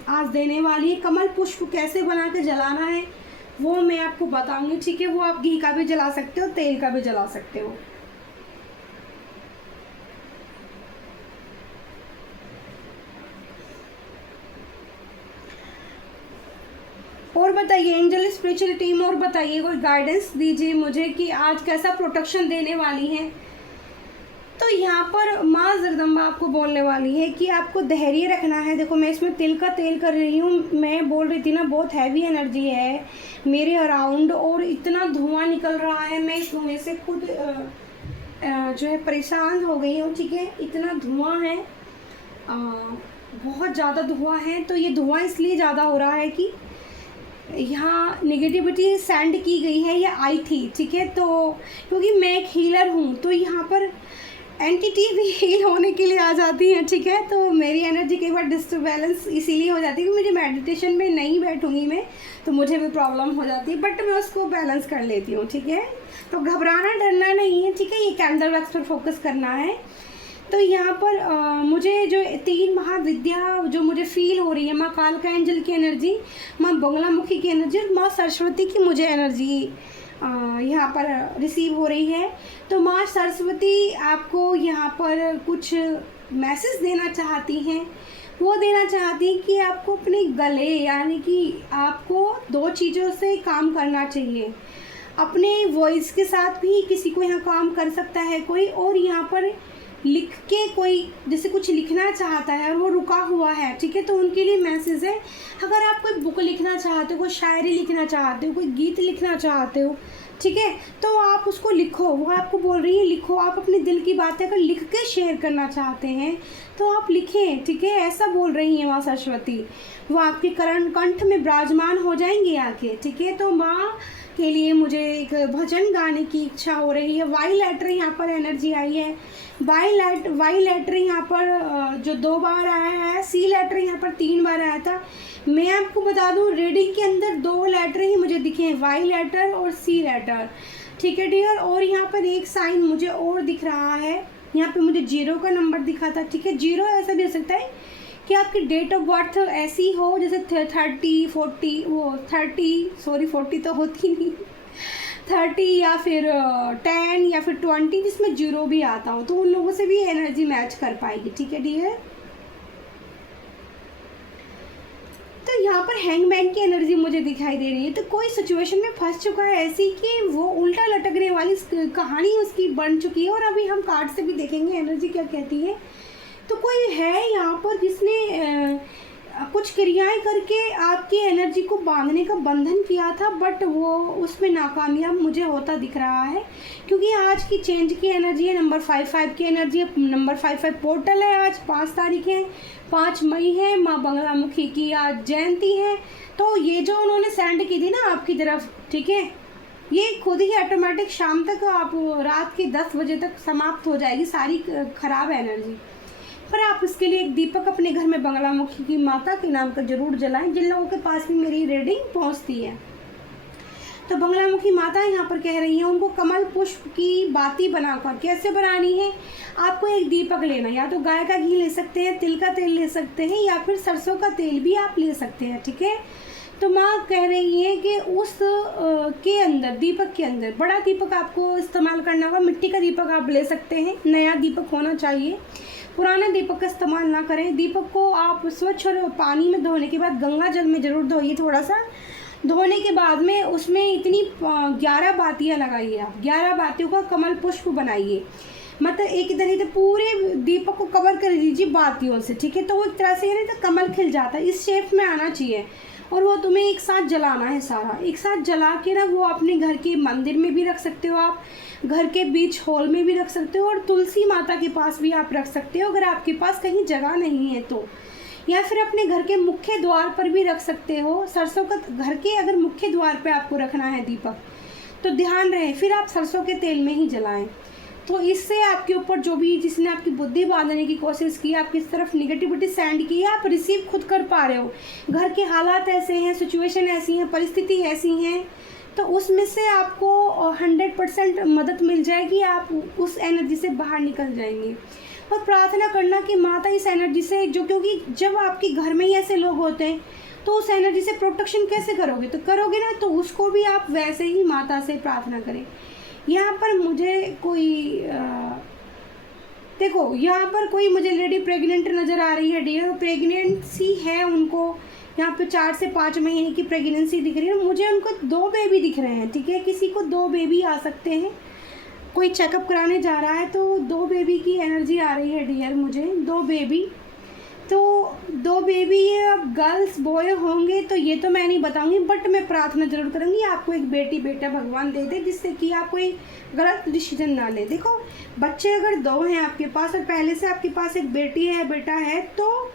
आज देने वाली है, कमल पुष्प कैसे बना के जलाना है वो मैं आपको बताऊंगी। ठीक है, वो आप घी का भी जला सकते हो, तेल का भी जला सकते हो। और बताइए एंजल स्पिरिचुअल टीम, और बताइए कोई गाइडेंस दीजिए मुझे कि आज कैसा प्रोटेक्शन देने वाली है। तो यहाँ पर माँ जगदम्बा आपको बोलने वाली है कि आपको धैर्य रखना है। देखो मैं इसमें तिल का तेल कर रही हूँ, मैं बोल रही थी ना बहुत हैवी एनर्जी है मेरे अराउंड, और इतना धुआं निकल रहा है, मैं इस धुएं से खुद जो है परेशान हो गई हूँ। ठीक है, इतना धुआं है, बहुत ज़्यादा धुआं है। तो ये धुआं इसलिए ज़्यादा हो रहा है कि यहाँ नेगेटिविटी सेंड की गई है या आई थी। ठीक है, तो क्योंकि मैं एक हीलर हूँ तो यहाँ पर एंटिटी भी हील होने के लिए आ जाती हैं। ठीक है, तो मेरी एनर्जी कई बार डिस्टर्बेंस इसीलिए हो जाती है कि मुझे मेडिटेशन में नहीं बैठूंगी मैं, तो मुझे भी प्रॉब्लम हो जाती है, बट मैं उसको बैलेंस कर लेती हूँ। ठीक है, तो घबराना डरना नहीं है। ठीक है, ये कैंडल वैक्स पर फोकस करना है। तो यहाँ पर मुझे जो 3 महाविद्या जो मुझे फील हो रही है, माँ कालका एंजल की एनर्जी, माँ बंगलामुखी की एनर्जी और माँ सरस्वती की मुझे एनर्जी यहाँ पर रिसीव हो रही है। तो माँ सरस्वती आपको यहाँ पर कुछ मैसेज देना चाहती हैं। वो देना चाहती हैं कि आपको अपने गले, यानी कि आपको 2 चीज़ों से काम करना चाहिए। अपने वॉइस के साथ भी किसी को यहाँ काम कर सकता है कोई, और यहाँ पर लिख के कोई जैसे कुछ लिखना चाहता है और वो रुका हुआ है। ठीक है, तो उनके लिए मैसेज है। अगर आप कोई बुक लिखना चाहते हो, कोई शायरी लिखना चाहते हो, कोई गीत लिखना चाहते हो, ठीक है। तो आप उसको लिखो, वो आपको बोल रही है लिखो। आप अपने दिल की बातें अगर लिख के शेयर करना चाहते हैं तो आप लिखें, ठीक है, ऐसा बोल रही हैं माँ सरस्वती। वो आपके करण कंठ में विराजमान हो जाएंगे आके, ठीक है। तो माँ के लिए मुझे एक भजन गाने की इच्छा हो रही है। वाई लेटर यहाँ पर एनर्जी आई है। वाई लेटर यहाँ पर जो 2 बार आया है, सी लेटर यहाँ पर 3 बार आया था। मैं आपको बता दूं रीडिंग के अंदर 2 लेटर ही मुझे दिखे हैं, वाई लेटर और सी लेटर, ठीक है डियर। और यहाँ पर एक साइन मुझे और दिख रहा है, यहाँ पे मुझे 0 का नंबर दिखा था, ठीक है। 0 ऐसा भी हो सकता है कि आपकी डेट ऑफ बर्थ ऐसी हो जैसे 40 तो होती नहीं, 30 या फिर 10 या फिर 20 जिसमें 0 भी आता हो, तो उन लोगों से भी एनर्जी मैच कर पाएगी, ठीक है डियर। तो यहाँ पर हैंगमैन की एनर्जी मुझे दिखाई दे रही है। तो कोई सिचुएशन में फंस चुका है ऐसी कि वो उल्टा लटकने वाली कहानी उसकी बन चुकी है। और अभी हम कार्ड से भी देखेंगे एनर्जी क्या कहती है। तो कोई है यहाँ पर जिसने कुछ क्रियाएं करके आपकी एनर्जी को बांधने का बंधन किया था, बट वो उसमें नाकामयाब मुझे होता दिख रहा है। क्योंकि आज की चेंज की एनर्जी है, नंबर 55 की एनर्जी है, नंबर 55 पोर्टल है। आज 5 तारीख है, 5 मई है, माँ बंगलामुखी की आज जयंती है। तो ये जो उन्होंने सेंड की थी ना आपकी तरफ, ठीक है, ये खुद ही ऑटोमेटिक शाम तक आप रात के 10 बजे तक समाप्त हो जाएगी सारी खराब एनर्जी। पर आप इसके लिए एक दीपक अपने घर में बंगलामुखी की माता के नाम का जरूर जलाएं, जिन लोगों के पास भी मेरी रीडिंग पहुंचती है। तो बंगलामुखी माता यहाँ पर कह रही हैं उनको कमल पुष्प की बाती बनाकर कैसे बनानी है। आपको एक दीपक लेना, या तो गाय का घी ले सकते हैं, तिल का तेल ले सकते हैं, या फिर सरसों का तेल भी आप ले सकते हैं, ठीक है। तो माँ कह रही है कि उस के अंदर, दीपक के अंदर बड़ा दीपक आपको इस्तेमाल करना होगा। मिट्टी का दीपक आप ले सकते हैं, नया दीपक होना चाहिए, पुराने दीपक का इस्तेमाल ना करें। दीपक को आप स्वच्छ और पानी में धोने के बाद गंगा जल में ज़रूर धोइए। थोड़ा सा धोने के बाद में उसमें इतनी 11 बातियाँ लगाइए आप, 11 बातियों का कमल पुष्प बनाइए। मतलब एक तरह से पूरे दीपक को कवर कर दीजिए बातियों से, ठीक है। तो वो एक तरह से नहीं तो कमल खिल जाता है, इस शेप में आना चाहिए। और वो तुम्हें एक साथ जलाना है, सारा एक साथ जला के ना वो अपने घर के मंदिर में भी रख सकते हो, आप घर के बीच हॉल में भी रख सकते हो, और तुलसी माता के पास भी आप रख सकते हो अगर आपके पास कहीं जगह नहीं है तो। या फिर अपने घर के मुख्य द्वार पर भी रख सकते हो। सरसों का घर के अगर मुख्य द्वार पे आपको रखना है दीपक, तो ध्यान रहे फिर आप सरसों के तेल में ही जलाएं। तो इससे आपके ऊपर जो भी जिसने आपकी बुद्धि बांधने की कोशिश की, आपकी तरफ निगेटिविटी सेंड की, आप रिसीव खुद कर पा रहे हो। घर के हालात ऐसे हैं, सिचुएशन ऐसी हैं, परिस्थिति ऐसी हैं, तो उसमें से आपको 100% मदद मिल जाएगी। आप उस एनर्जी से बाहर निकल जाएंगे। और प्रार्थना करना कि माता इस एनर्जी से जो, क्योंकि जब आपके घर में ही ऐसे लोग होते हैं तो उस एनर्जी से प्रोटेक्शन कैसे करोगे, तो करोगे ना, तो उसको भी आप वैसे ही माता से प्रार्थना करें। यहाँ पर मुझे कोई देखो, यहाँ पर कोई मुझे लेडी प्रेग्नेंट नज़र आ रही है डियर, प्रेगनेंसी है उनको। यहाँ पे 4 से 5 महीने की प्रेगनेंसी दिख रही है मुझे। उनको 2 बेबी दिख रहे हैं, ठीक है। किसी को 2 बेबी आ सकते हैं, कोई चेकअप कराने जा रहा है तो 2 बेबी की एनर्जी आ रही है डियर मुझे, 2 बेबी। तो 2 बेबी ये अब गर्ल्स बॉय होंगे तो ये तो मैं नहीं बताऊंगी, बट मैं प्रार्थना जरूर करूंगी आपको एक बेटी बेटा भगवान दे दे, जिससे कि आप कोई गलत डिसीजन ना ले। देखो बच्चे अगर 2 हैं आपके पास और पहले से आपके पास एक बेटी है बेटा है, तो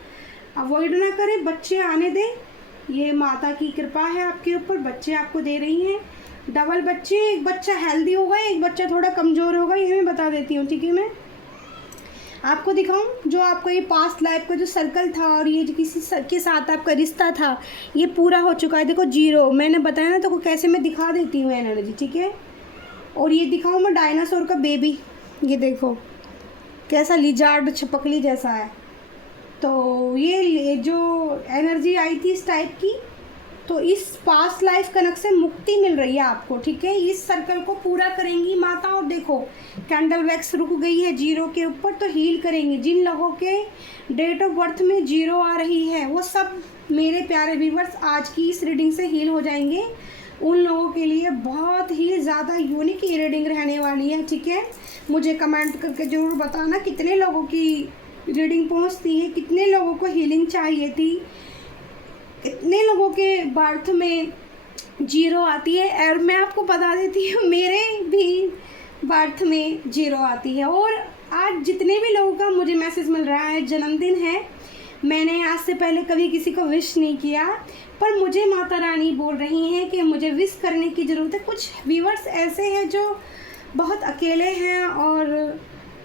अवॉइड ना करें, बच्चे आने दें। ये माता की कृपा है आपके ऊपर, बच्चे आपको दे रही हैं, डबल बच्चे। एक बच्चा हेल्दी होगा, एक बच्चा थोड़ा कमज़ोर होगा, ये मैं बता देती हूँ, ठीक है। मैं आपको दिखाऊं जो आपको ये पास्ट लाइफ का जो सर्कल था और ये जो किसी के साथ आपका रिश्ता था, ये पूरा हो चुका है। देखो 0 मैंने बताया ना, तो कैसे मैं दिखा देती हूँ एनर्जी, ठीक है। और ये दिखाऊं मैं डायनासोर का बेबी, ये देखो कैसा लिजार्ड छपकली जैसा है। तो ये जो एनर्जी आई थी इस टाइप की, तो इस पास्ट लाइफ कनेक्ट से मुक्ति मिल रही है आपको, ठीक है। इस सर्कल को पूरा करेंगी माता। और देखो कैंडल वैक्स रुक गई है 0 के ऊपर, तो हील करेंगे। जिन लोगों के डेट ऑफ बर्थ में 0 आ रही है वो सब मेरे प्यारे व्यूवर्स आज की इस रीडिंग से हील हो जाएंगे। उन लोगों के लिए बहुत ही ज़्यादा यूनिक रीडिंग रहने वाली है, ठीक है। मुझे कमेंट करके ज़रूर बताना कितने लोगों की रीडिंग पहुंचती है, कितने लोगों को हीलिंग चाहिए थी, कितने लोगों के बर्थ में जीरो आती है। और मैं आपको बता देती हूँ मेरे भी बर्थ में जीरो आती है। और आज जितने भी लोगों का मुझे मैसेज मिल रहा है जन्मदिन है, मैंने आज से पहले कभी किसी को विश नहीं किया, पर मुझे माता रानी बोल रही हैं कि मुझे विश करने की ज़रूरत है। कुछ व्यूअर्स ऐसे हैं जो बहुत अकेले हैं और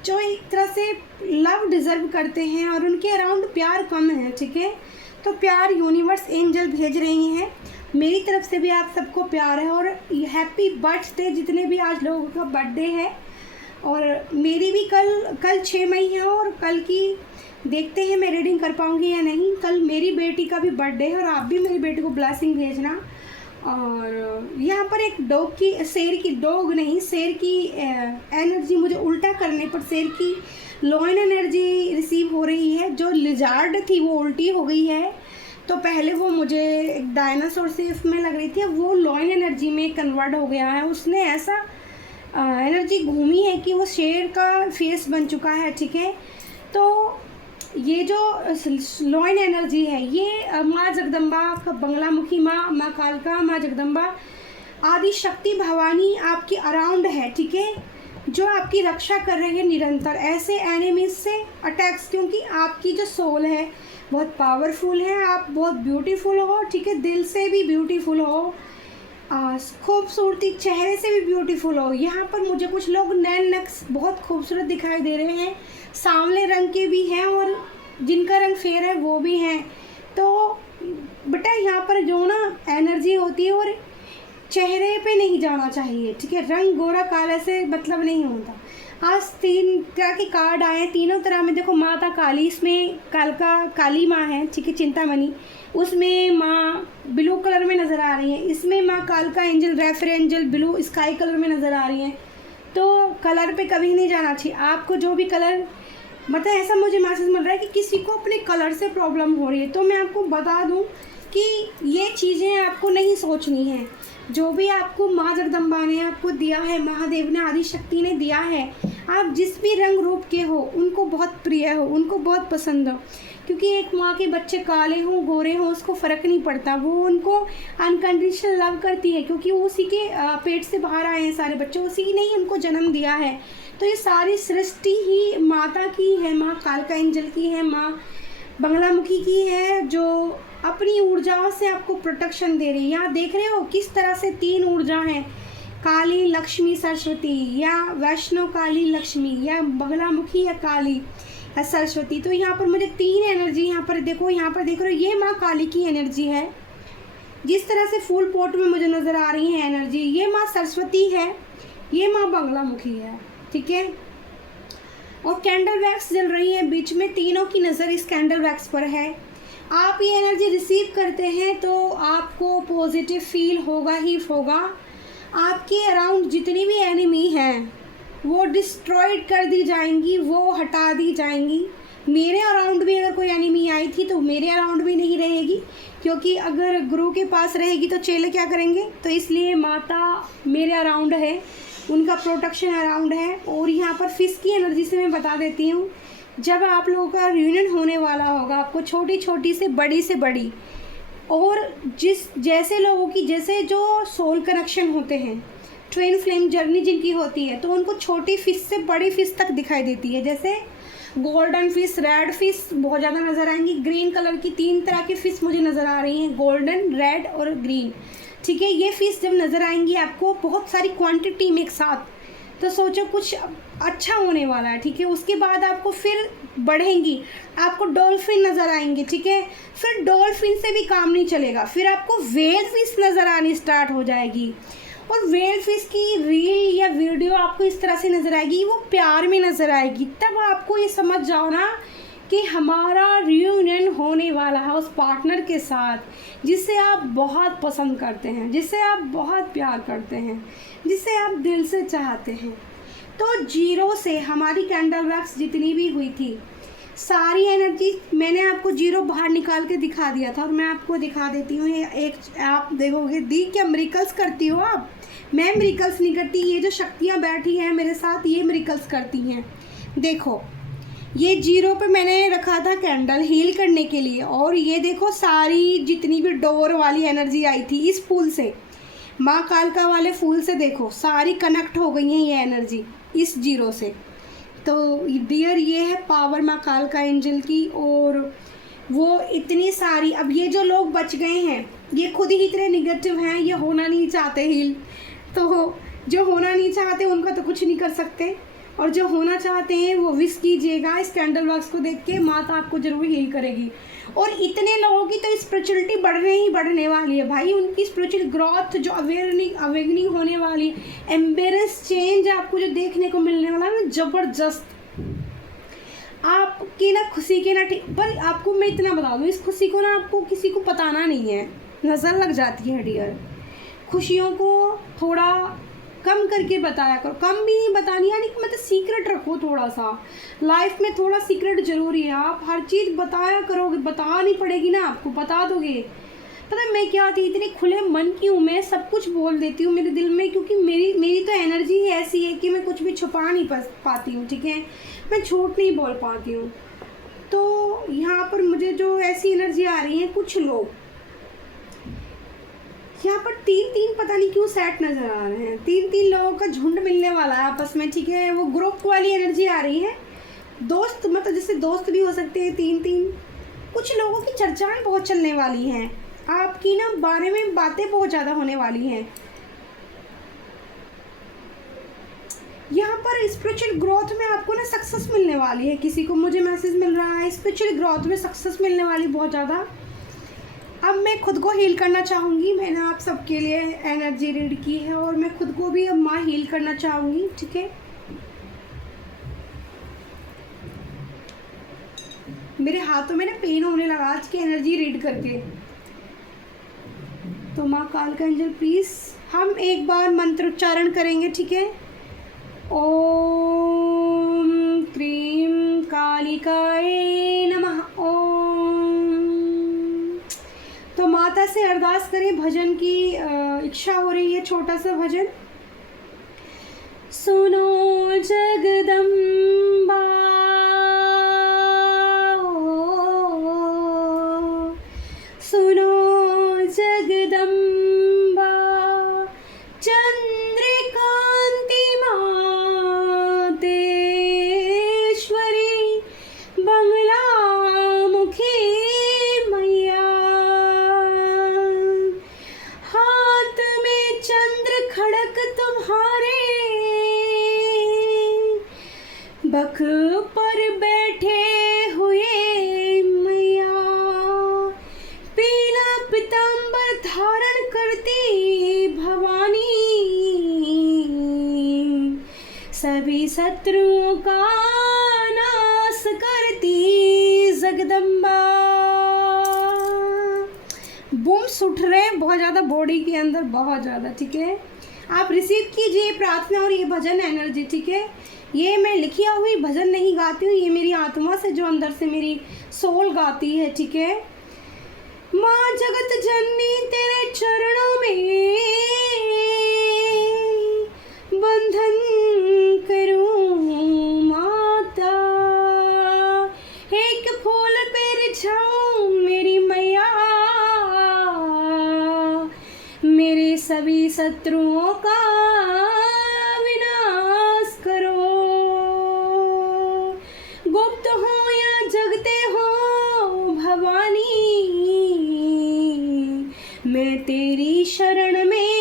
जो एक तरह से लव डिज़र्व करते हैं और उनके अराउंड प्यार कम है, ठीक है। तो प्यार यूनिवर्स एंजल भेज रही हैं, मेरी तरफ से भी आप सबको प्यार है। और हैप्पी बर्थडे जितने भी आज लोगों का बर्थडे है। और मेरी भी कल 6 मई है और कल की देखते हैं मैं रीडिंग कर पाऊँगी या नहीं। कल मेरी बेटी का भी बर्थडे है और आप भी मेरी बेटी को ब्लेसिंग भेजना। और यहाँ पर एक शेर की एनर्जी मुझे उल्टा करने पर शेर की लॉयन एनर्जी रिसीव हो रही है। जो लिजार्ड थी वो उल्टी हो गई है। तो पहले वो मुझे एक डायनासोर शेप में लग रही थी, अब वो लॉयन एनर्जी में कन्वर्ट हो गया है। उसने ऐसा एनर्जी घूमी है कि वो शेर का फेस बन चुका है, ठीक है। तो ये जो लॉयन एनर्जी है ये माँ जगदम्बा का बंगलामुखी माँ कालका, माँ जगदम्बा आदि शक्ति भवानी आपकी अराउंड है, ठीक है, जो आपकी रक्षा कर रही है निरंतर ऐसे एनिमीज से अटैक्स। क्योंकि आपकी जो सोल है बहुत पावरफुल है, आप बहुत ब्यूटीफुल हो, ठीक है, दिल से भी ब्यूटीफुल हो, खूबसूरती चेहरे से भी ब्यूटीफुल हो। यहाँ पर मुझे कुछ लोग नैन नक्श बहुत खूबसूरत दिखाई दे रहे हैं, सांवले रंग के भी हैं और जिनका रंग फेयर है वो भी हैं। तो बेटा यहाँ पर जो ना एनर्जी होती है और चेहरे पे नहीं जाना चाहिए, ठीक है, रंग गोरा काला से मतलब नहीं होता। आज 3 तरह के कार्ड आए हैं, तीनों तरह में देखो माता काली, इसमें काली माँ है, ठीक है, चिंतामणि, उसमें माँ ब्लू कलर में नज़र आ रही है, इसमें माँ कालका angel refer angel blue sky colour में नज़र आ रही हैं। तो कलर पे कभी नहीं जाना चाहिए आपको, जो भी कलर मतलब ऐसा मुझे मैसेज मिल रहा है कि किसी को अपने कलर से प्रॉब्लम हो रही है। तो मैं आपको बता दूं कि ये चीज़ें आपको नहीं सोचनी है। जो भी आपको माँ जगदम्बा ने आपको दिया है, महादेव ने, आदि शक्ति ने दिया है, आप जिस भी रंग रूप के हो उनको बहुत प्रिय हो, उनको बहुत पसंद हो। क्योंकि एक माँ के बच्चे काले हों गोरे हों उसको फ़र्क नहीं पड़ता, वो उनको अनकंडीशनल लव करती है क्योंकि वो उसी के पेट से बाहर आए हैं सारे बच्चे, उसी ने ही उनको जन्म दिया है। तो ये सारी सृष्टि ही माता की है, माँ कालका एंजल की है, माँ बंगलामुखी की है, जो अपनी ऊर्जाओं से आपको प्रोटेक्शन दे रही है। यहाँ देख रहे हो किस तरह से 3 ऊर्जा हैं, काली लक्ष्मी सरस्वती या वैष्णो काली लक्ष्मी या बंगलामुखी या काली या सरस्वती। तो यहाँ पर मुझे 3 एनर्जी यहाँ पर देख रहे हो, ये माँ काली की एनर्जी है। जिस तरह से फूल पोट में मुझे नज़र आ रही है एनर्जी, ये माँ सरस्वती है, ये माँ बंगलामुखी है, ठीक है। और कैंडल वैक्स जल रही है बीच में, तीनों की नज़र इस कैंडल वैक्स पर है। आप ये एनर्जी रिसीव करते हैं तो आपको पॉजिटिव फील होगा ही होगा। आपके अराउंड जितनी भी एनिमी हैं वो डिस्ट्रॉयड कर दी जाएंगी, वो हटा दी जाएंगी। मेरे अराउंड भी अगर कोई एनिमी आई थी तो मेरे अराउंड भी नहीं रहेगी, क्योंकि अगर गुरु के पास रहेगी तो चेले क्या करेंगे। तो इसलिए माता मेरे अराउंड है, उनका प्रोटेक्शन अराउंड है। और यहाँ पर फिश की एनर्जी से मैं बता देती हूँ, जब आप लोगों का रियूनियन होने वाला होगा, आपको छोटी छोटी से बड़ी और जैसे लोगों की जैसे जो सोल कनेक्शन होते हैं, ट्विन फ्लेम जर्नी जिनकी होती है, तो उनको छोटी फिश से बड़ी फिश तक दिखाई देती है। जैसे गोल्डन फिश, रेड फिश बहुत ज़्यादा नज़र आएंगी, ग्रीन कलर की 3 तरह की फ़िश मुझे नज़र आ रही हैं, गोल्डन, रेड और ग्रीन, ठीक है। ये फ़िश जब नज़र आएंगी आपको बहुत सारी क्वांटिटी में एक साथ, तो सोचो कुछ अच्छा होने वाला है, ठीक है। उसके बाद आपको फिर बढ़ेंगी, आपको डॉल्फिन नज़र आएंगे, ठीक है। फिर डॉल्फिन से भी काम नहीं चलेगा, फिर आपको व्हेल फिश नज़र आनी स्टार्ट हो जाएगी। और व्हेल फिश की रील या वीडियो आपको इस तरह से नज़र आएगी, वो प्यार में नज़र आएगी। तब आपको ये समझ जाओ ना कि हमारा रियूनियन होने वाला है उस पार्टनर के साथ जिसे आप बहुत पसंद करते हैं, जिसे आप बहुत प्यार करते हैं, जिसे आप दिल से चाहते हैं। तो 0 से हमारी कैंडल वैक्स जितनी भी हुई थी, सारी एनर्जी मैंने आपको 0 बाहर निकाल के दिखा दिया था और मैं आपको दिखा देती हूँ। ये एक आप देखोगे, दी क्या मिरेकल्स करती हो आप। मैं मिरेकल्स नहीं करती, ये जो शक्तियाँ बैठी हैं मेरे साथ ये मिरेकल्स करती हैं। देखो ये 0 पे मैंने रखा था कैंडल हील करने के लिए, और ये देखो सारी जितनी भी डोर वाली एनर्जी आई थी इस फूल से, माँ कालका वाले फूल से देखो सारी कनेक्ट हो गई हैं ये एनर्जी इस जीरो से। तो डियर ये है पावर माँ कालका एंजल की। और वो इतनी सारी, अब ये जो लोग बच गए हैं ये खुद ही इतने निगेटिव हैं, ये होना नहीं चाहते हील। तो जो होना नहीं चाहते उनका तो कुछ नहीं कर सकते, और जो होना चाहते हैं वो विश कीजिएगा इस कैंडल बॉक्स को देख के, माता आपको ज़रूर हील करेगी। और इतने लोगों की तो स्पिरिचुअलिटी बढ़ने ही बढ़ने वाली है भाई, उनकी स्पिरिचुअल ग्रोथ जो अवेकनिंग होने वाली, एम्बेरेंस चेंज आपको जो देखने को मिलने वाला है ना, ज़बरदस्त। आपकी ना खुशी के ना पर आपको मैं इतना बता दूँ, इस खुशी को ना आपको किसी को बताना नहीं है, नज़र लग जाती है डियर। खुशियों को थोड़ा कम करके बताया करो, कम भी नहीं बतानी, यानी कि मतलब सीक्रेट रखो थोड़ा सा, लाइफ में थोड़ा सीक्रेट जरूरी है। आप हर चीज़ बताया करोगे, बतानी पड़ेगी ना आपको, बता दोगे। पता है मैं क्या थी, इतनी खुले मन की हूँ, मैं सब कुछ बोल देती हूँ मेरे दिल में, क्योंकि मेरी तो एनर्जी ही ऐसी है कि मैं कुछ भी छुपा नहीं पाती हूँ, ठीक है, मैं झूठ नहीं बोल पाती हूँ। तो यहाँ पर मुझे जो ऐसी एनर्जी आ रही है, कुछ लोग यहाँ पर तीन पता नहीं क्यों सेट नज़र आ रहे हैं, तीन लोगों का झुंड मिलने वाला है आपस में, ठीक है, वो ग्रुप वाली एनर्जी आ रही है। दोस्त, मतलब जैसे दोस्त भी हो सकते हैं तीन। कुछ लोगों की चर्चाएं बहुत चलने वाली हैं, आपकी ना बारे में बातें बहुत ज़्यादा होने वाली हैं। यहाँ पर स्पिरिचुअल ग्रोथ में आपको ना सक्सेस मिलने वाली है, किसी को मुझे मैसेज मिल रहा है स्पिरिचुअल ग्रोथ में सक्सेस मिलने वाली बहुत ज़्यादा। अब मैं खुद को हील करना चाहूँगी, मैंने आप सबके लिए एनर्जी रीड की है और मैं खुद को भी अब माँ हील करना चाहूँगी, ठीक है। मेरे हाथों में ना पेन होने लगा आज की एनर्जी रीड करके। तो माँ कालका एंजल प्लीज़ हम एक बार मंत्र उच्चारण करेंगे, ठीक है। ओम क्रीम कालिकाए नमः। ओम। तो माता से अरदास करें, भजन की इच्छा हो रही है, छोटा सा भजन। सुनो जगदम्बा सुनो जगदम्बा चंद्रकांति मातेश्वरी बंगला मुखी मैया, हाथ में चंद्र खड़क तुम्हारे, बख पर बैठे हुए मैया, पीला पीतांबर धारण करती भवानी, सभी शत्रुओं का नाश करती जगदम्बा। बूम्स उठ रहे हैं बहुत ज़्यादा बॉडी के अंदर, बहुत ज़्यादा, ठीक है। आप रिसीव कीजिए प्रार्थना और ये भजन एनर्जी, ठीक है। ये मैं लिखी हुई भजन नहीं गाती हूँ, ये मेरी आत्मा से जो अंदर से मेरी सोल गाती है, ठीक है। माँ जगत जननी तेरे चरणों में बंधन करूं माता, एक फूल पे रिझाऊं मेरी मैया, मेरे सभी शत्रुओं का विनाश करो, गुप्त हो या जगते हो भवानी, मैं तेरी शरण में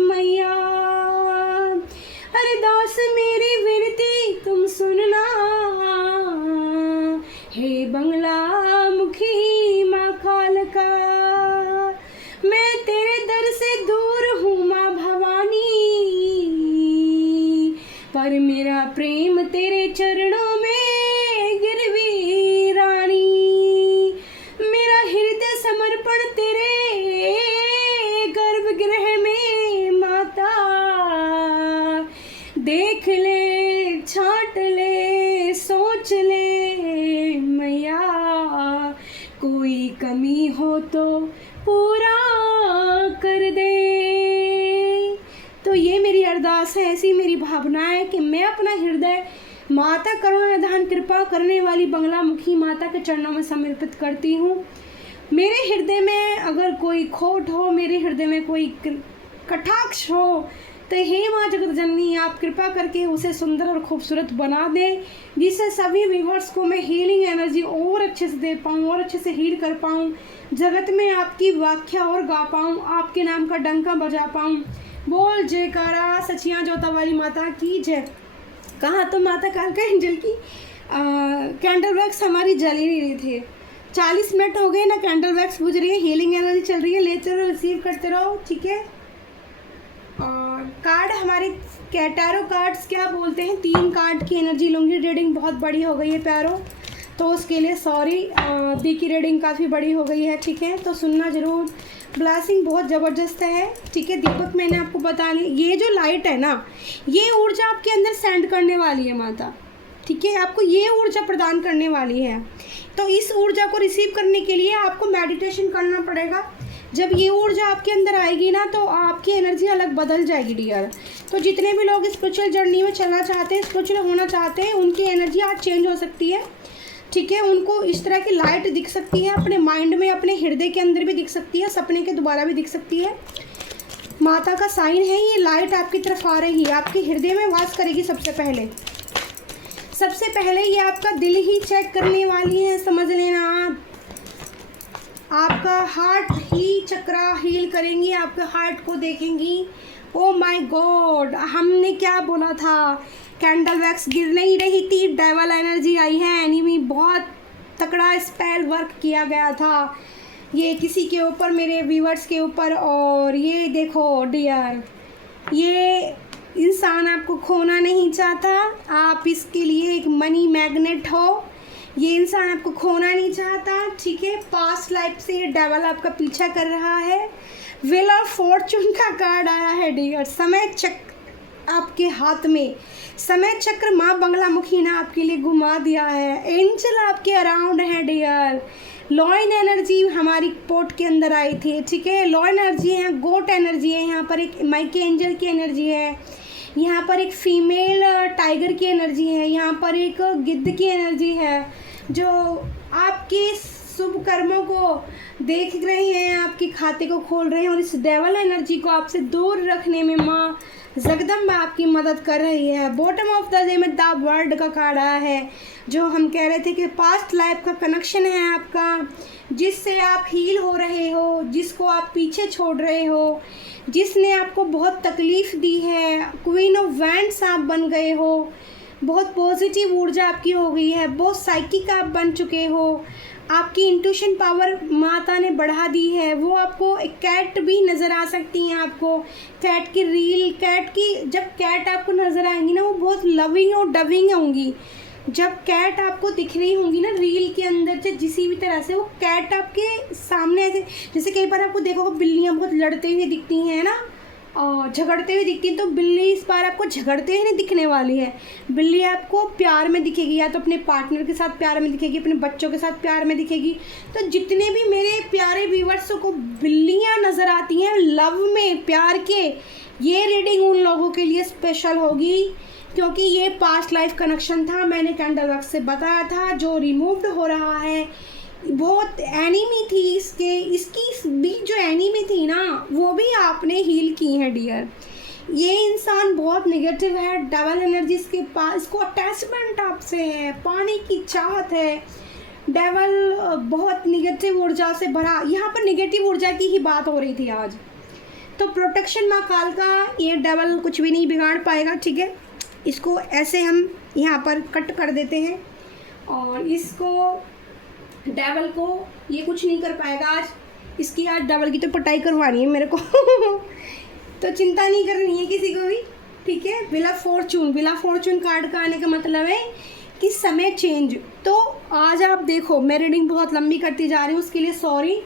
मैया, अरदास मेरी विनती तुम सुनना, हे बंगला मुखी माँ कालका, मैं तेरे दर से दूर हूँ माँ भवानी, पर मेरा प्रेम तेरे चरणों में गिरवी रानी, मेरा हृदय समर्पण तेरे गर्भगृह में माता, देख ले छांट ले सोच ले मैया, कोई कमी हो तो पूरा कर दे। तो ये मेरी अरदास है, ऐसी मेरी भावना है कि मैं अपना हृदय माता करुणा निधान कृपा करने वाली बंगला मुखी माता के चरणों में समर्पित करती हूँ। मेरे हृदय में अगर कोई खोट हो, मेरे हृदय में कोई कटाक्ष हो, तो हे माँ जगत जननी आप कृपा करके उसे सुंदर और खूबसूरत बना दें, जिससे सभी व्यूवर्स को मैं हीलिंग एनर्जी और अच्छे से दे पाऊँ और अच्छे से हील कर पाऊँ, जगत में आपकी व्याख्या और गा पाऊँ, आपके नाम का डंका बजा पाऊँ। बोल जयकारा सचिया जोता वाली माता की जय। कहाँ तो माता कालका एंजल की कैंडल वैक्स हमारी जल ही नहीं रही थी। 40 मिनट हो गए ना, कैंडल वैक्स बुझ रही है, हीलिंग एनर्जी चल रही है, लेते रहो, रिसीव करते रहो, ठीक है। और कार्ड हमारे कैटारो कार्ड्स क्या बोलते हैं, 3 कार्ड की एनर्जी लूँगी। रीडिंग बहुत बड़ी हो गई है प्यारो, तो उसके लिए सॉरी। दी की रीडिंग काफ़ी बड़ी हो गई है, ठीक है, तो सुनना ज़रूर। ब्लासिंग बहुत ज़बरदस्त है, ठीक है। दीपक मैंने आपको बता ली, ये जो लाइट है ना, ये ऊर्जा आपके अंदर सेंड करने वाली है माता, ठीक है, आपको ये ऊर्जा प्रदान करने वाली है। तो इस ऊर्जा को रिसीव करने के लिए आपको मेडिटेशन करना पड़ेगा। जब ये ऊर्जा आपके अंदर आएगी ना, तो आपकी एनर्जी अलग बदल जाएगी डियर। तो जितने भी लोग स्पिरिचुअल जर्नी में चलना चाहते हैं, स्पिरिचुअल होना चाहते हैं, उनकी एनर्जी आज चेंज हो सकती है, ठीक है। उनको इस तरह की लाइट दिख सकती है, अपने माइंड में, अपने हृदय के अंदर भी दिख सकती है, सपने के दोबारा भी दिख सकती है। माता का साइन है, ये लाइट आपकी तरफ आ रही है, आपके हृदय में वास करेगी। सबसे पहले ये आपका दिल ही चेक करने वाली है, समझ लेना आप। आपका हार्ट ही चक्रा हील करेंगी, आपके हार्ट को देखेंगी। ओ माय गॉड, हमने क्या बोला था, कैंडल वैक्स गिर नहीं रही थी, डेवल एनर्जी आई है, एनिमी बहुत तकड़ा स्पेल वर्क किया गया था ये किसी के ऊपर, मेरे व्यूवर्स के ऊपर। और ये देखो डियर, ये इंसान आपको खोना नहीं चाहता, आप इसके लिए एक मनी मैग्नेट हो। ये इंसान आपको खोना नहीं चाहता, ठीक है। पास्ट लाइफ से ये डेवल आपका पीछा कर रहा है। व्हील ऑफ फॉर्चून का कार्ड आया है डियर, समय चक्र आपके हाथ में, समय चक्र माँ बंगलामुखी ने आपके लिए घुमा दिया है। एंजल आपके अराउंड है डियर। लॉइन एनर्जी हमारी पोर्ट के अंदर आई थी, ठीक है। लॉ एनर्जी है, गोट एनर्जी है, यहाँ पर एक माइके एंजल की एनर्जी है, यहाँ पर एक फीमेल टाइगर की एनर्जी है, यहाँ पर एक गिद्ध की एनर्जी है, जो आपके शुभ कर्मों को देख रहे हैं, आपके खाते को खोल रहे हैं, और इस डेवल एनर्जी को आपसे दूर रखने में माँ जगदम्बा आपकी मदद कर रही है। बॉटम ऑफ द डे में द वर्ल्ड का कार्ड आया है, जो हम कह रहे थे कि पास्ट लाइफ का कनेक्शन है आपका, जिससे आप हील हो रहे हो, जिसको आप पीछे छोड़ रहे हो, जिसने आपको बहुत तकलीफ़ दी है। क्वीन ऑफ वैंड्स आप बन गए हो, बहुत पॉजिटिव ऊर्जा आपकी हो गई है, बहुत साइकिक आप बन चुके हो, आपकी इंट्यूशन पावर माता ने बढ़ा दी है। वो आपको एक कैट भी नज़र आ सकती हैं, आपको कैट की रील, कैट की जब कैट आपको नज़र आएंगी ना, वो बहुत लविंग और डविंग होंगी। जब कैट आपको दिख रही होंगी ना रील के अंदर से, किसी भी तरह से वो कैट आपके सामने ऐसे, जैसे कई बार आपको देखो बिल्लियाँ बहुत लड़ते हुए दिखती हैं ना, और झगड़ते हुए दिखती है, तो बिल्ली इस बार आपको झगड़ते हुए नहीं दिखने वाली है। बिल्ली आपको प्यार में दिखेगी, या तो अपने पार्टनर के साथ प्यार में दिखेगी, अपने बच्चों के साथ प्यार में दिखेगी। तो जितने भी मेरे प्यारे व्यूवर्स को बिल्लियाँ नज़र आती हैं लव में, प्यार के, ये रीडिंग उन लोगों के लिए स्पेशल होगी, क्योंकि ये पास्ट लाइफ कनेक्शन था, मैंने कैंडल वैक्स से बताया था, जो रिमूव्ड हो रहा है। बहुत एनिमी थी इसकी भी जो एनिमी थी ना, वो भी आपने हील की है डियर। ये इंसान बहुत नेगेटिव है, डबल एनर्जी इसके पास, इसको अटैचमेंट आपसे है, पाने की चाहत है। डेवल बहुत नेगेटिव ऊर्जा से भरा, यहाँ पर नेगेटिव ऊर्जा की ही बात हो रही थी आज। तो प्रोटेक्शन माँ काल का ये डेवल कुछ भी नहीं बिगाड़ पाएगा, ठीक है। इसको ऐसे हम यहाँ पर कट कर देते हैं, और इसको डेवल को ये कुछ नहीं कर पाएगा आज। इसकी आज डेवल की तो पटाई करवानी है मेरे को तो चिंता नहीं करनी है किसी को भी, ठीक है। व्हील ऑफ फॉर्चून कार्ड का आने का मतलब है कि समय चेंज। तो आज आप देखो, मैं रीडिंग बहुत लंबी करती जा रही हूँ, उसके लिए सॉरी,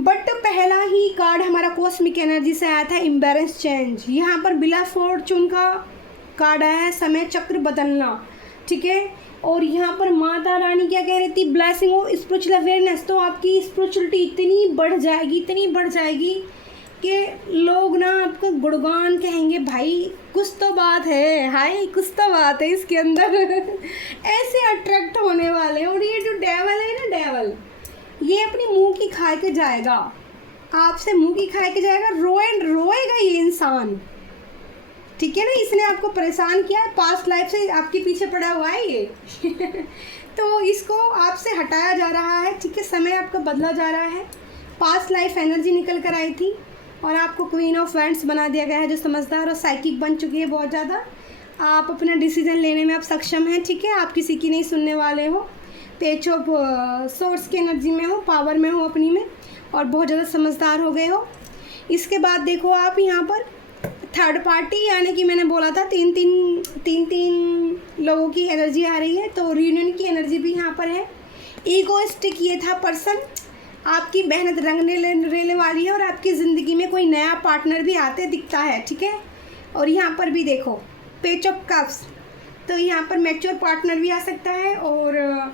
बट पहला ही कार्ड हमारा कॉस्मिक एनर्जी से आया था, इम्बैरेंस चेंज। यहाँ पर व्हील ऑफ फॉर्चून का कार्ड आया है, समय चक्र बदलना, ठीक है। और यहाँ पर माता रानी क्या कह रही थी, ब्लेसिंग हो स्पिरिचुअल अवेयरनेस। तो आपकी स्पिरिचुअलिटी इतनी बढ़ जाएगी कि लोग ना आपको गुणगान कहेंगे, भाई कुछ तो बात है, हाय कुछ तो बात है इसके अंदर ऐसे अट्रैक्ट होने वाले। और ये जो डेवल है ना, डेवल ये अपनी मुंह की खा के जाएगा, आपसे मुंह की खा के जाएगा, रोएगा ये इंसान, ठीक है ना। इसने आपको परेशान किया, पास्ट लाइफ से आपके पीछे पड़ा हुआ है ये तो इसको आपसे हटाया जा रहा है, ठीक है। समय आपका बदला जा रहा है, पास्ट लाइफ एनर्जी निकल कर आई थी और आपको क्वीन ऑफ वैंड्स बना दिया गया है, जो समझदार और साइकिक बन चुकी है बहुत ज़्यादा। आप अपना डिसीजन लेने में आप सक्षम हैं, ठीक है। आप किसी की नहीं सुनने वाले हो, पेज ऑफ सोर्स की एनर्जी में हो, पावर में हो अपनी में, और बहुत ज़्यादा समझदार हो गए हो। इसके बाद देखो आप यहाँ पर थर्ड पार्टी, यानी कि मैंने बोला था तीन तीन लोगों की एनर्जी आ रही है, तो रीयूनियन की एनर्जी भी यहाँ पर है। ईगोइस्टिक ये था पर्सन, आपकी मेहनत रंग लेने वाली है और आपकी ज़िंदगी में कोई नया पार्टनर भी आते दिखता है, ठीक है। और यहाँ पर भी देखो पेज ऑफ कप्स, तो यहाँ पर मैच्योर पार्टनर भी आ सकता है और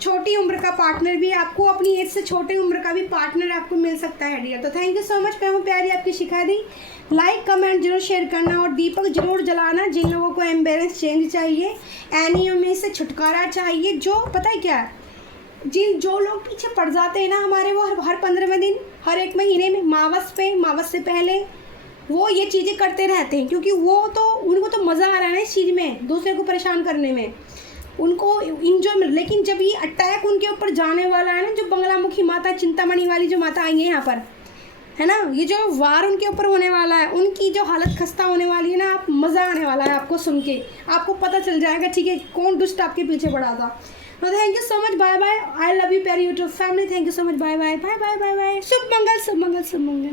छोटी उम्र का पार्टनर भी, आपको अपनी एज से छोटी उम्र का भी पार्टनर आपको मिल सकता है डियर। तो थैंक यू सो मच, मैं हूँ प्यारी आपकी शिखा दी। लाइक कमेंट जरूर शेयर करना और दीपक जरूर जलाना जिन लोगों को एम्बेरेंस चेंज चाहिए, एनियो में से छुटकारा चाहिए। जो पता है क्या, जो लोग पीछे पड़ जाते हैं ना हमारे, वो हर 15वें दिन, हर एक महीने में, मावस से पहले वो ये चीज़ें करते रहते हैं, क्योंकि उनको तो मज़ा आ रहा है ना इस चीज़ में, दूसरे को परेशान करने में, उनको इंजॉय। लेकिन जब ये अटैक उनके ऊपर जाने वाला है ना, जो बंगलामुखी माता, चिंतामणि वाली जो माता आई है यहाँ पर, है ना, ये जो वार उनके ऊपर होने वाला है, उनकी जो हालत खस्ता होने वाली है ना, आप मज़ा आने वाला है आपको सुन के, आपको पता चल जाएगा, ठीक है, कौन दुष्ट आपके पीछे पड़ा था। तो thank you so much, bye bye, I love you प्यारी YouTube family, thank you so much, bye bye bye bye bye bye, शुभ मंगल शुभ मंगल शुभ मंगल।